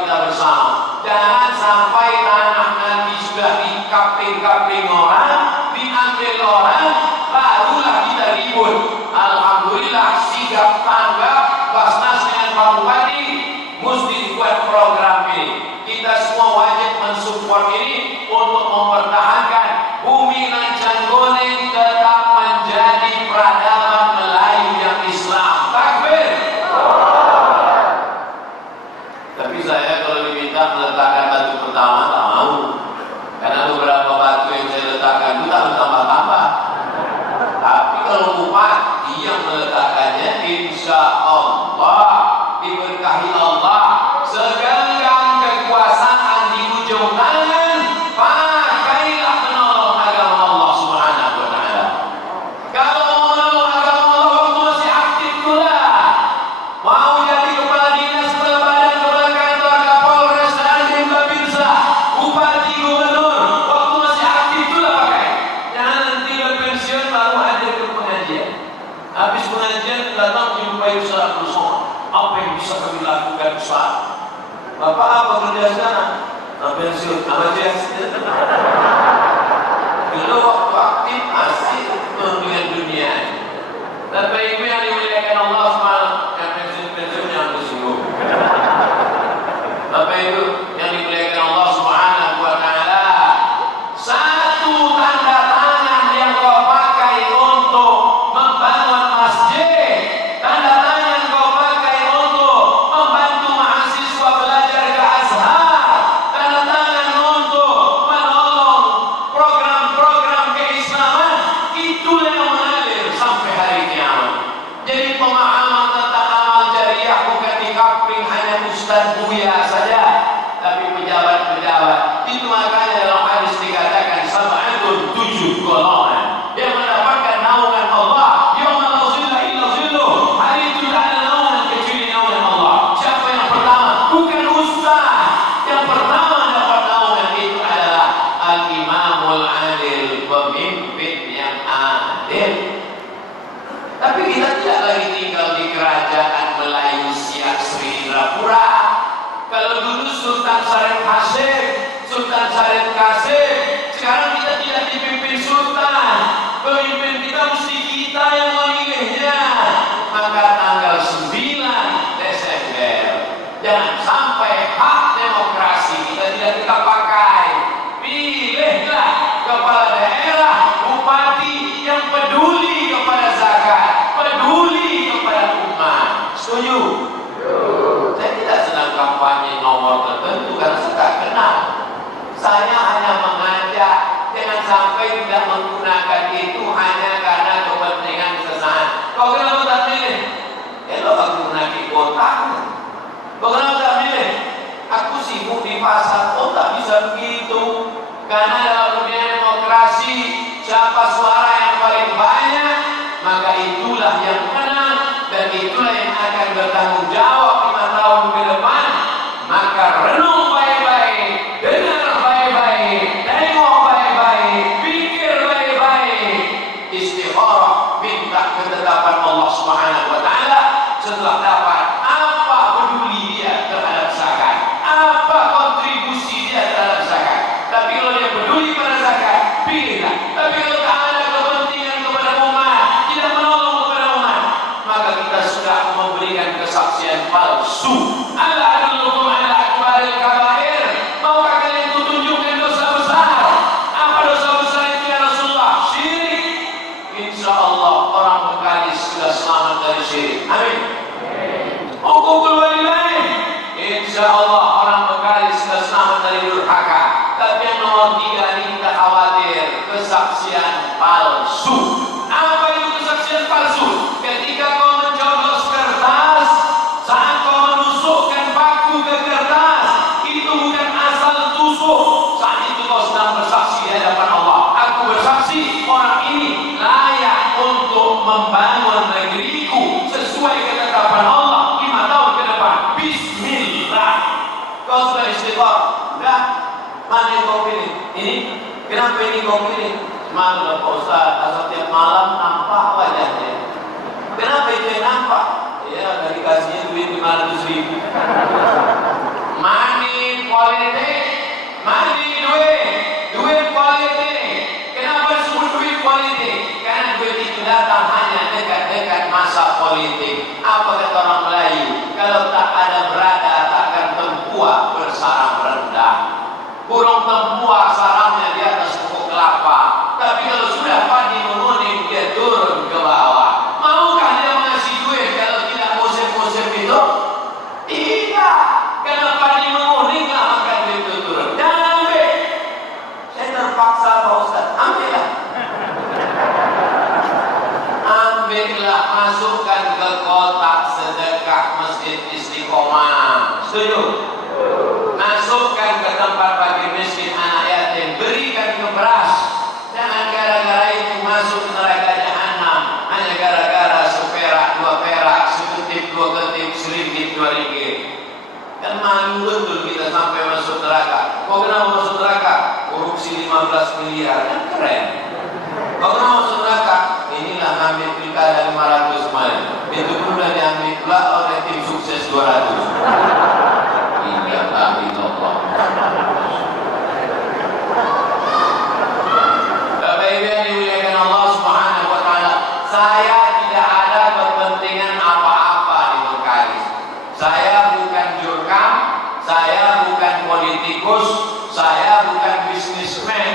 Ustaz. Bapak apa kerja sana? Pensiun, amajas. Dulu waktu aktif asik dengan dunia. Bapak Ibu yang dimuliakan Allah SWT, yang pensiun yang bersungguh. Bapak Ibu yang dimuliakan Allah Subhanahu wa taala, satu tanda tangan yang kau pakai untuk membangun masjid, tanda tangan kau pakai untuk membantu mahasiswa belajar ke Azhar, tanda tangan untuk menolong program-program keislaman, itulah yang mengalir sampai hari kiamat. Jadi pemahaman tentang amal jariah bukan dikapling hanya Ustaz Buya saja, tapi pejabat-pejabat. Itu makanya dalam hadis dikatakan sab'atun, 7 golongan yang mendapatkan naungan Allah yaumul la zilla illa zilluh. Hari itu tidak ada naungan kecuali naungan Allah. Siapa yang pertama? Bukan ustaz. Yang pertama dapat naungan itu adalah al-imamul adil, pemimpin yang adil. Tapi kita tidak lagi tinggal di kerajaan Melayu Siak Sri Indrapura. Kalau dulu Sultan Syarif Hashim, Sultan Syarif Qasim, sekarang kita tidak dipimpin sultan. Pemimpin kita mesti kita yang memilihnya. Maka tanggal 9 Desember, jangan sampai hak demokrasi kita pakai. Pilihlah kepala daerah, bupati yang peduli kepada zakat, peduli kepada umat. Setuju? Saya tidak sedang kampanye nomor tertentu karena saya tak kenal. Saya hanya mengajak jangan sampai tidak menggunakan itu hanya karena kepentingan sesaat. Kau kenapa tak pilih? Kalau aku menaiki kotak. Kau kenapa tak pilih? Aku sibuk di pasar. Oh tak bisa begitu. Karena dalam dunia demokrasi, siapa suara yang paling banyak, maka itulah yang menang dan itulah yang akan bertanggung jawab 5 tahun ke depan. Maka renung baik-baik, dengar baik-baik, tengok baik-baik, pikir baik-baik, istikharah, minta ketetapan Allah Subhanahu wa taala. Setelah dapat, apa peduli dia terhadap zakat, apa kontribusi dia terhadap zakat. Tapi kalau dia peduli pada zakat, pilihlah. Tapi kalau tak ada kepentingan kepada umat, tidak menolong kepada umat, maka kita sudah memberikan kesaksian palsu. Allah adullukum ala akbaril kabair. Maukah kalian kutunjukkan dosa besar? Apa dosa besar itu ya Rasulullah? Syirik. Insya Allah orang Mekah sudah selamat dari syirik. Amin. Hukukul walidain. Insya Allah orang Mekah sudah selamat dari durhaka. Tapi yang nomor 3 ini kita khawatir, kesaksian palsu. Apa itu kesaksian palsu? Ketika kau mencoblos kertas, saat kau menusukkan paku ke kertas, itu bukan asal tusuk. Saat itu kau sedang bersaksi di hadapan Allah. Aku bersaksi orang ini layak untuk membangun negeriku sesuai ketetapan Allah 5 tahun ke depan. Bismillah. Kau sudah istighfar? Enggak. Mana yang kau pilih? Ini? Kenapa ini kau pilih? Malu Pak Ustaz, asal tiap malam nampak wajahnya. Kenapa itu yang nampak? Ya, dari kasihnya duit 500.000. Money politik, money duit politik. Kenapa disebut duit politik? Karena duit itu datang hanya dekat-dekat masa politik. Apa kata orang Melayu? Kalau tak ada berada, takkan tempuak bersarang rendah. Burung tempuak sarangnya di atas pokok kelapa. Tapi kalau sudah padi menguning, dia turun ke bawah. Maukah dia mengasih duit kalau tidak musim-musim itu? Tidak. Karena padi menguning lah maka duit itu turun. Jangan ambil. Saya terpaksa Pak Ustaz. Ambillah. Ambillah, masukkan ke kotak sedekah Masjid Istiqomah. Setuju? Masukkan ke tempat bagi miskin, anak yatim, berikan ke beras. Jangan gara-gara itu masuk ke neraka jahanam hanya gara-gara seperak, 2 perak, seketip, 2 ketip, seringgit, 2 ringgit. Kan malu betul kita sampai masuk neraka. Kok kenapa masuk neraka? Korupsi 15 miliar, kan keren. Kok kenapa masuk neraka? Inilah ngambil pilkada 500 kemarin. Itu pun sudah diambil pula oleh tim sukses 200. politikus, saya bukan bisnismen,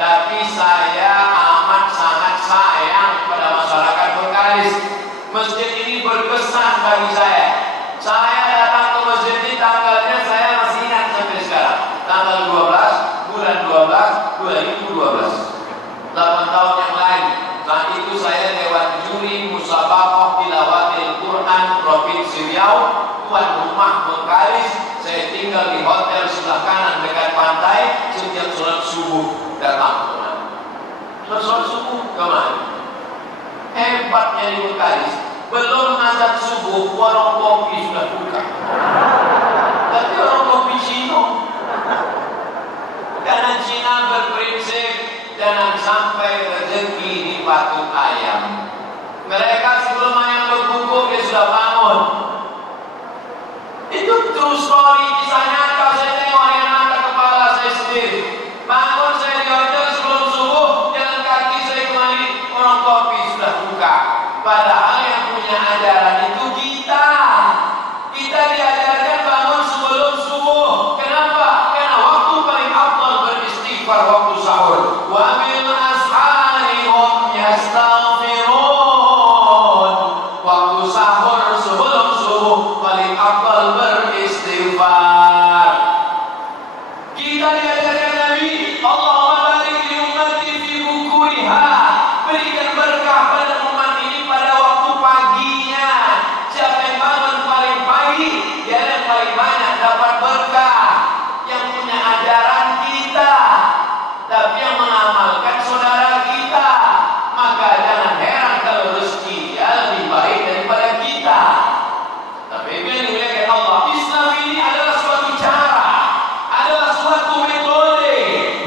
tapi saya amat sangat sayang pada masyarakat Bengkalis. Masjid ini berkesan bagi saya. Saya datang ke masjid ini, tanggalnya saya masih ingat sampai sekarang. Tanggal 12 bulan 12 2012. 8 tahun yang lalu. Saat itu saya lewat juri musabaqah tilawatil Quran Provinsi Riau, tuan rumah Bengkalis. Saya tinggal di hotel sebelah kanan dekat pantai. Setiap sholat subuh datang kemari. Sholat subuh kemari. Hebatnya di Bengkalis, belum azan subuh warung kopi sudah buka. Tapi warung kopi Cina, karena Cina berprinsip jangan sampai rezeki di patung ayam. Mereka sebelum ayam berkuku dia sudah bangun. Itu true story, kisah nyata. Saya tengok dengan mata kepala saya sendiri. Bangun saya di hotel sebelum subuh, jalan kaki saya kembali, orang kopi sudah buka. Padahal yang punya ajaran itu kita. Kita diajarkan bangun sebelum subuh. Kenapa? Karena waktu paling afdal beristighfar waktu sahur. Wa bil ashari hum yastaghfirun. Waktu sahur sebelum subuh paling afdal beristighfar. Kita diajarkan Nabi, Allahumma barik li ummati fi bukuriha. Berikan berkah pada umat ini pada waktu paginya. Siapa yang bangun paling pagi, dia yang paling banyak dapat berkah. Yang punya ajaran kita, tapi yang mengamalkan saudara kita. Maka jangan heran kalau rezeki dia lebih baik daripada kita. Tapi bila Allah, Islam ini adalah suatu cara, adalah suatu metode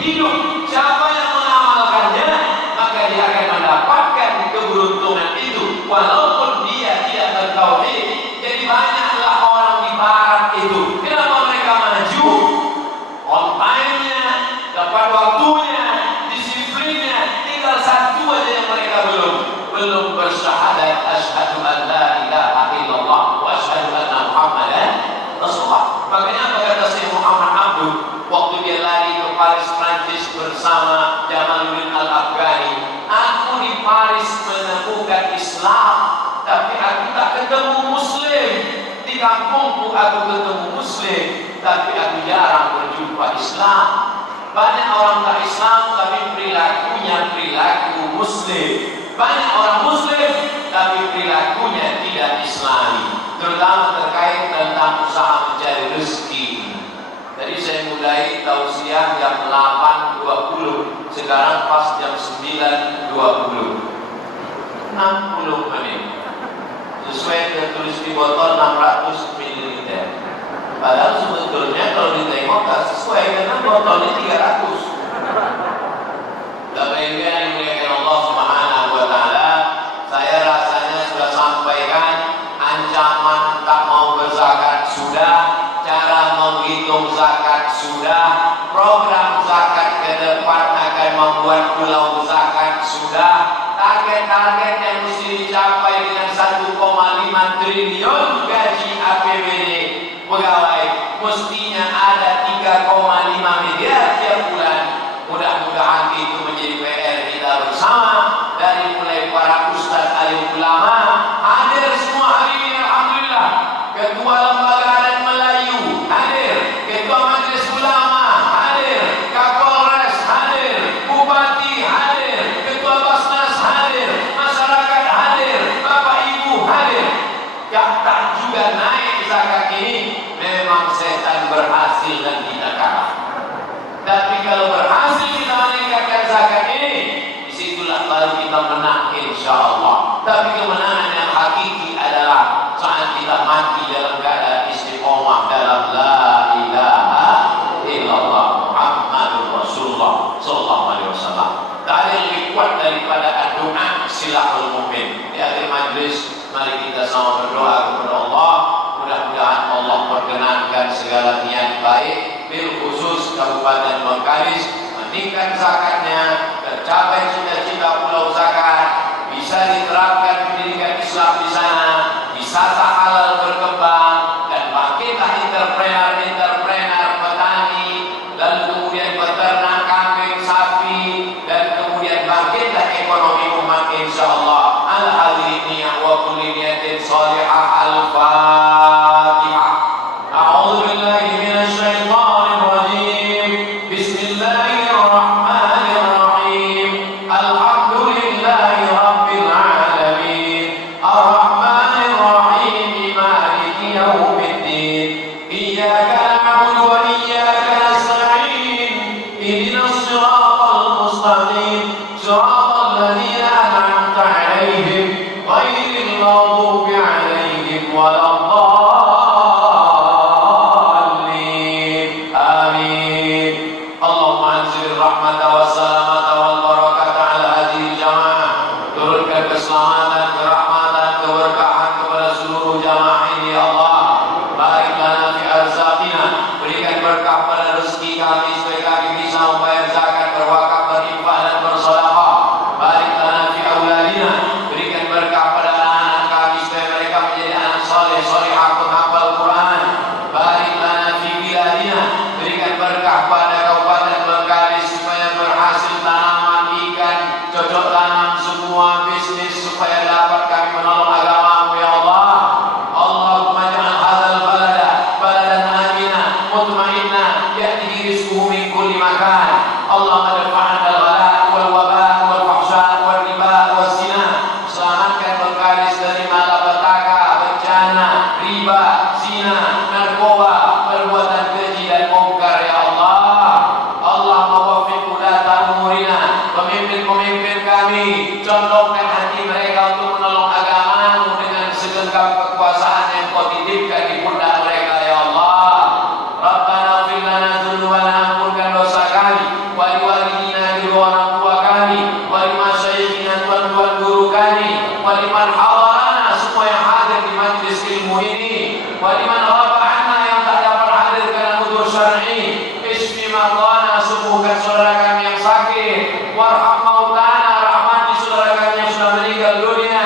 hidup. Siapa yang mengamalkannya, maka dia akan mendapatkan keberuntungan itu, walaupun dia tidak bertauhid. Jadi banyaklah orang di barat itu. Kenapa mereka maju? On time-nya, dapat waktunya, disiplinnya. Tinggal satu aja yang mereka belum bersyahadat asyhadu an la ilaha illallah wa asyhadu anna Muhammadan Rasulullah. Makanya apa kata Syekh Muhammad Abdul waktu dia lari ke Paris Prancis bersama Jamaluddin Al-Afghani? Aku di Paris menemukan Islam, tapi aku tak ketemu Muslim. Di kampungku aku ketemu Muslim, tapi aku jarang berjumpa Islam. Banyak orang tak Islam, tapi perilakunya perilaku Muslim. Banyak orang Muslim, tapi perilakunya tidak Islami. Terutama terkait tentang usaha mencari rezeki. Jadi saya mulai tausiah jam 8.20, sekarang pas jam 9.20, 60 menit. Sesuai tertulis di botol 600 ml. Padahal sebetulnya kalau ditengok tak sesuai, karena botolnya 300. Bapak Ibu yang dimuliakan Allah Subhanahu wa taala, saya rasanya sudah sampaikan ancaman tak mau berzakat sudah, cara menghitung zakat sudah, program zakat ke depan akan membuat pulau zakat sudah, target-target yang mesti dicapai dengan 1,5 triliun gaji APBD pegawai, mestinya ada 3,5 miliar tiap bulan. Mudah-mudahan itu menjadi PR kita bersama, dari mulai para ustaz alim ulama hadir semua hari ini, alhamdulillah. Ketua Lembaga Adat Melayu hadir, Ketua Majelis Ulama hadir, Kapolres hadir, Bupati hadir, Ketua Basnas hadir, masyarakat hadir, Bapak Ibu hadir. Tak juga naik zakat ini, memang setan berhasil dan kita kalah. Tapi kalau berhasil kita meningkatkan zakat ini, disitulah baru kita menang insyaallah. Tapi kemenangan yang hakiki adalah saat kita mati dalam keadaan istiqomah dalam la ilaha illallah Muhammadur Rasulullah sallallahu alaihi wasallam. Tak ada yang lebih kuat daripada doa silahul mukmin. Di akhir majlis, mari kita sama berdoa kepada Allah. Mudah-mudahan Allah perkenankan segala niat baik, bil khusus Kabupaten Bengkalis, meningkat zakatnya, tercapai cita-cita pulau zakat, bisa diterapkan pendidikan Islam di sana, wisata halal berkembang, dan bangkitlah entrepreneur, petani, نعبد وإياك نستعين اهدنا الصراط المستقيم صراط الذين أنعمت عليهم غير المغضوب عليهم ولا الضالين آمين. اللهم أنزل الرحمة والسلامة والبركة على هذه الجماعة. turunkan keselamatan, kerahmatan, keberkahan kepada seluruh jamaah ini ya Allah. Barik lana fi arzaqina, berikan berkah pada rezeki kami supaya kami bisa membayar zakat, berwakaf, berinfak dan bersedekah. Barik lana fi auladina, berikan berkah pada anak-anak kami supaya mereka menjadi anak saleh, salihah, penghafal Quran. Barik lana fi biladina, berikan berkah pada Kabupaten Bengkalis supaya berhasil tanaman ikan, cocok tanam semua bisnis supaya dapat kami menolong agamamu ya Allah. Allahumma ja'al hadzal balada baladan amina mutma'inna ya'tihi rizquhu min kulli makan. Allahumma dafa'an al-ghala wal waba wal fahsya wal riba wal zina. Selamatkan Bengkalis dari malapetaka, bencana, riba, zina, narkoba, perbuatan keji dan mungkar ya Allah. Allahumma waffiq ulata umurina, pemimpin-pemimpin kami, condongkan hati mereka untuk menolong agamamu dengan segenggam kekuasaan yang kau titipkan di pundak mereka ya Allah. Rabbana ighfir lana dzunubana, ampunkan dosa kami, wa liwalidina, kedua orang tua kami, wa limasyayikhina, tuan-tuan guru kami, wa liman hadarana, semua yang hadir di majlis ilmu ini, wa liman ghaba anna, yang tak dapat hadir karena udzur syar'i. Ismi maqana, sembuhkan saudara kami yang sakit, warham mautana, rahmati saudara kami yang sudah meninggal dunia.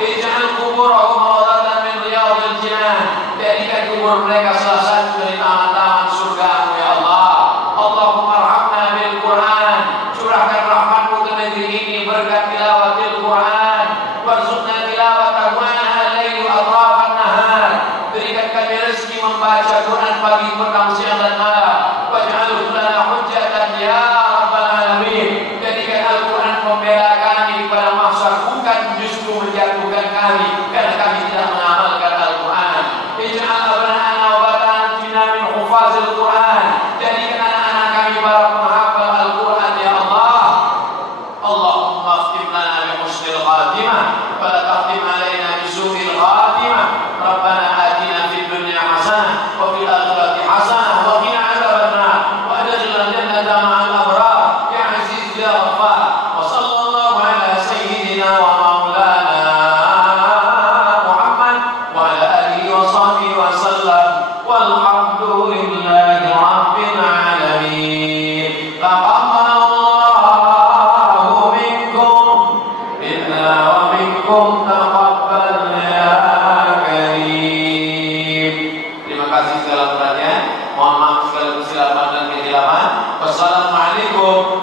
Ij'al kuburahum rawdatan min riyadil jinan, jadikan kubur mereka salah satu dari taman-taman surgamu ya Allah. Allahumma arhamna bil Quran, curahkan rahmatmu ke negeri ini berkat tilawatil Quran. Warzuqna tilawatahu ana al-laili wa atrafan nahar, berikan kami rezeki membaca Quran pagi, petang, siang dan malam. Waj'alhu lana hujjatan ya rabbal alamin, jadikan Al-Quran pembela kami pada mahsyar, bukan justru menjatuhkan kami karena kami tidak mengamalkan Al-Quran. Ij'al abna'ana wa banatina min hufazil Quran, jadikan anak-anak kami para penghafal Al-Quran ya Allah. Allahumma khtim lana bi husnil khatimah wa la takhtim alaina bi su'il khatimah. Rabbana atina fid dunya hasanah wa fil akhirati hasanah wa qina adzabannar wa adkhilna jannata ma'al abrar ya aziz ya ghaffar. Wa sallallahu ala sayyidina wa maulana Muhammad wa ala alihi wa sahbihi wa sallam walhamdulillahi rabbil alamin. Taqabbalallahu minkum minna wa minkum taqabbal ya karim. Terima kasih segala perhatian. Mohon maaf segala kesilapan dan kehilafan. Wassalamualaikum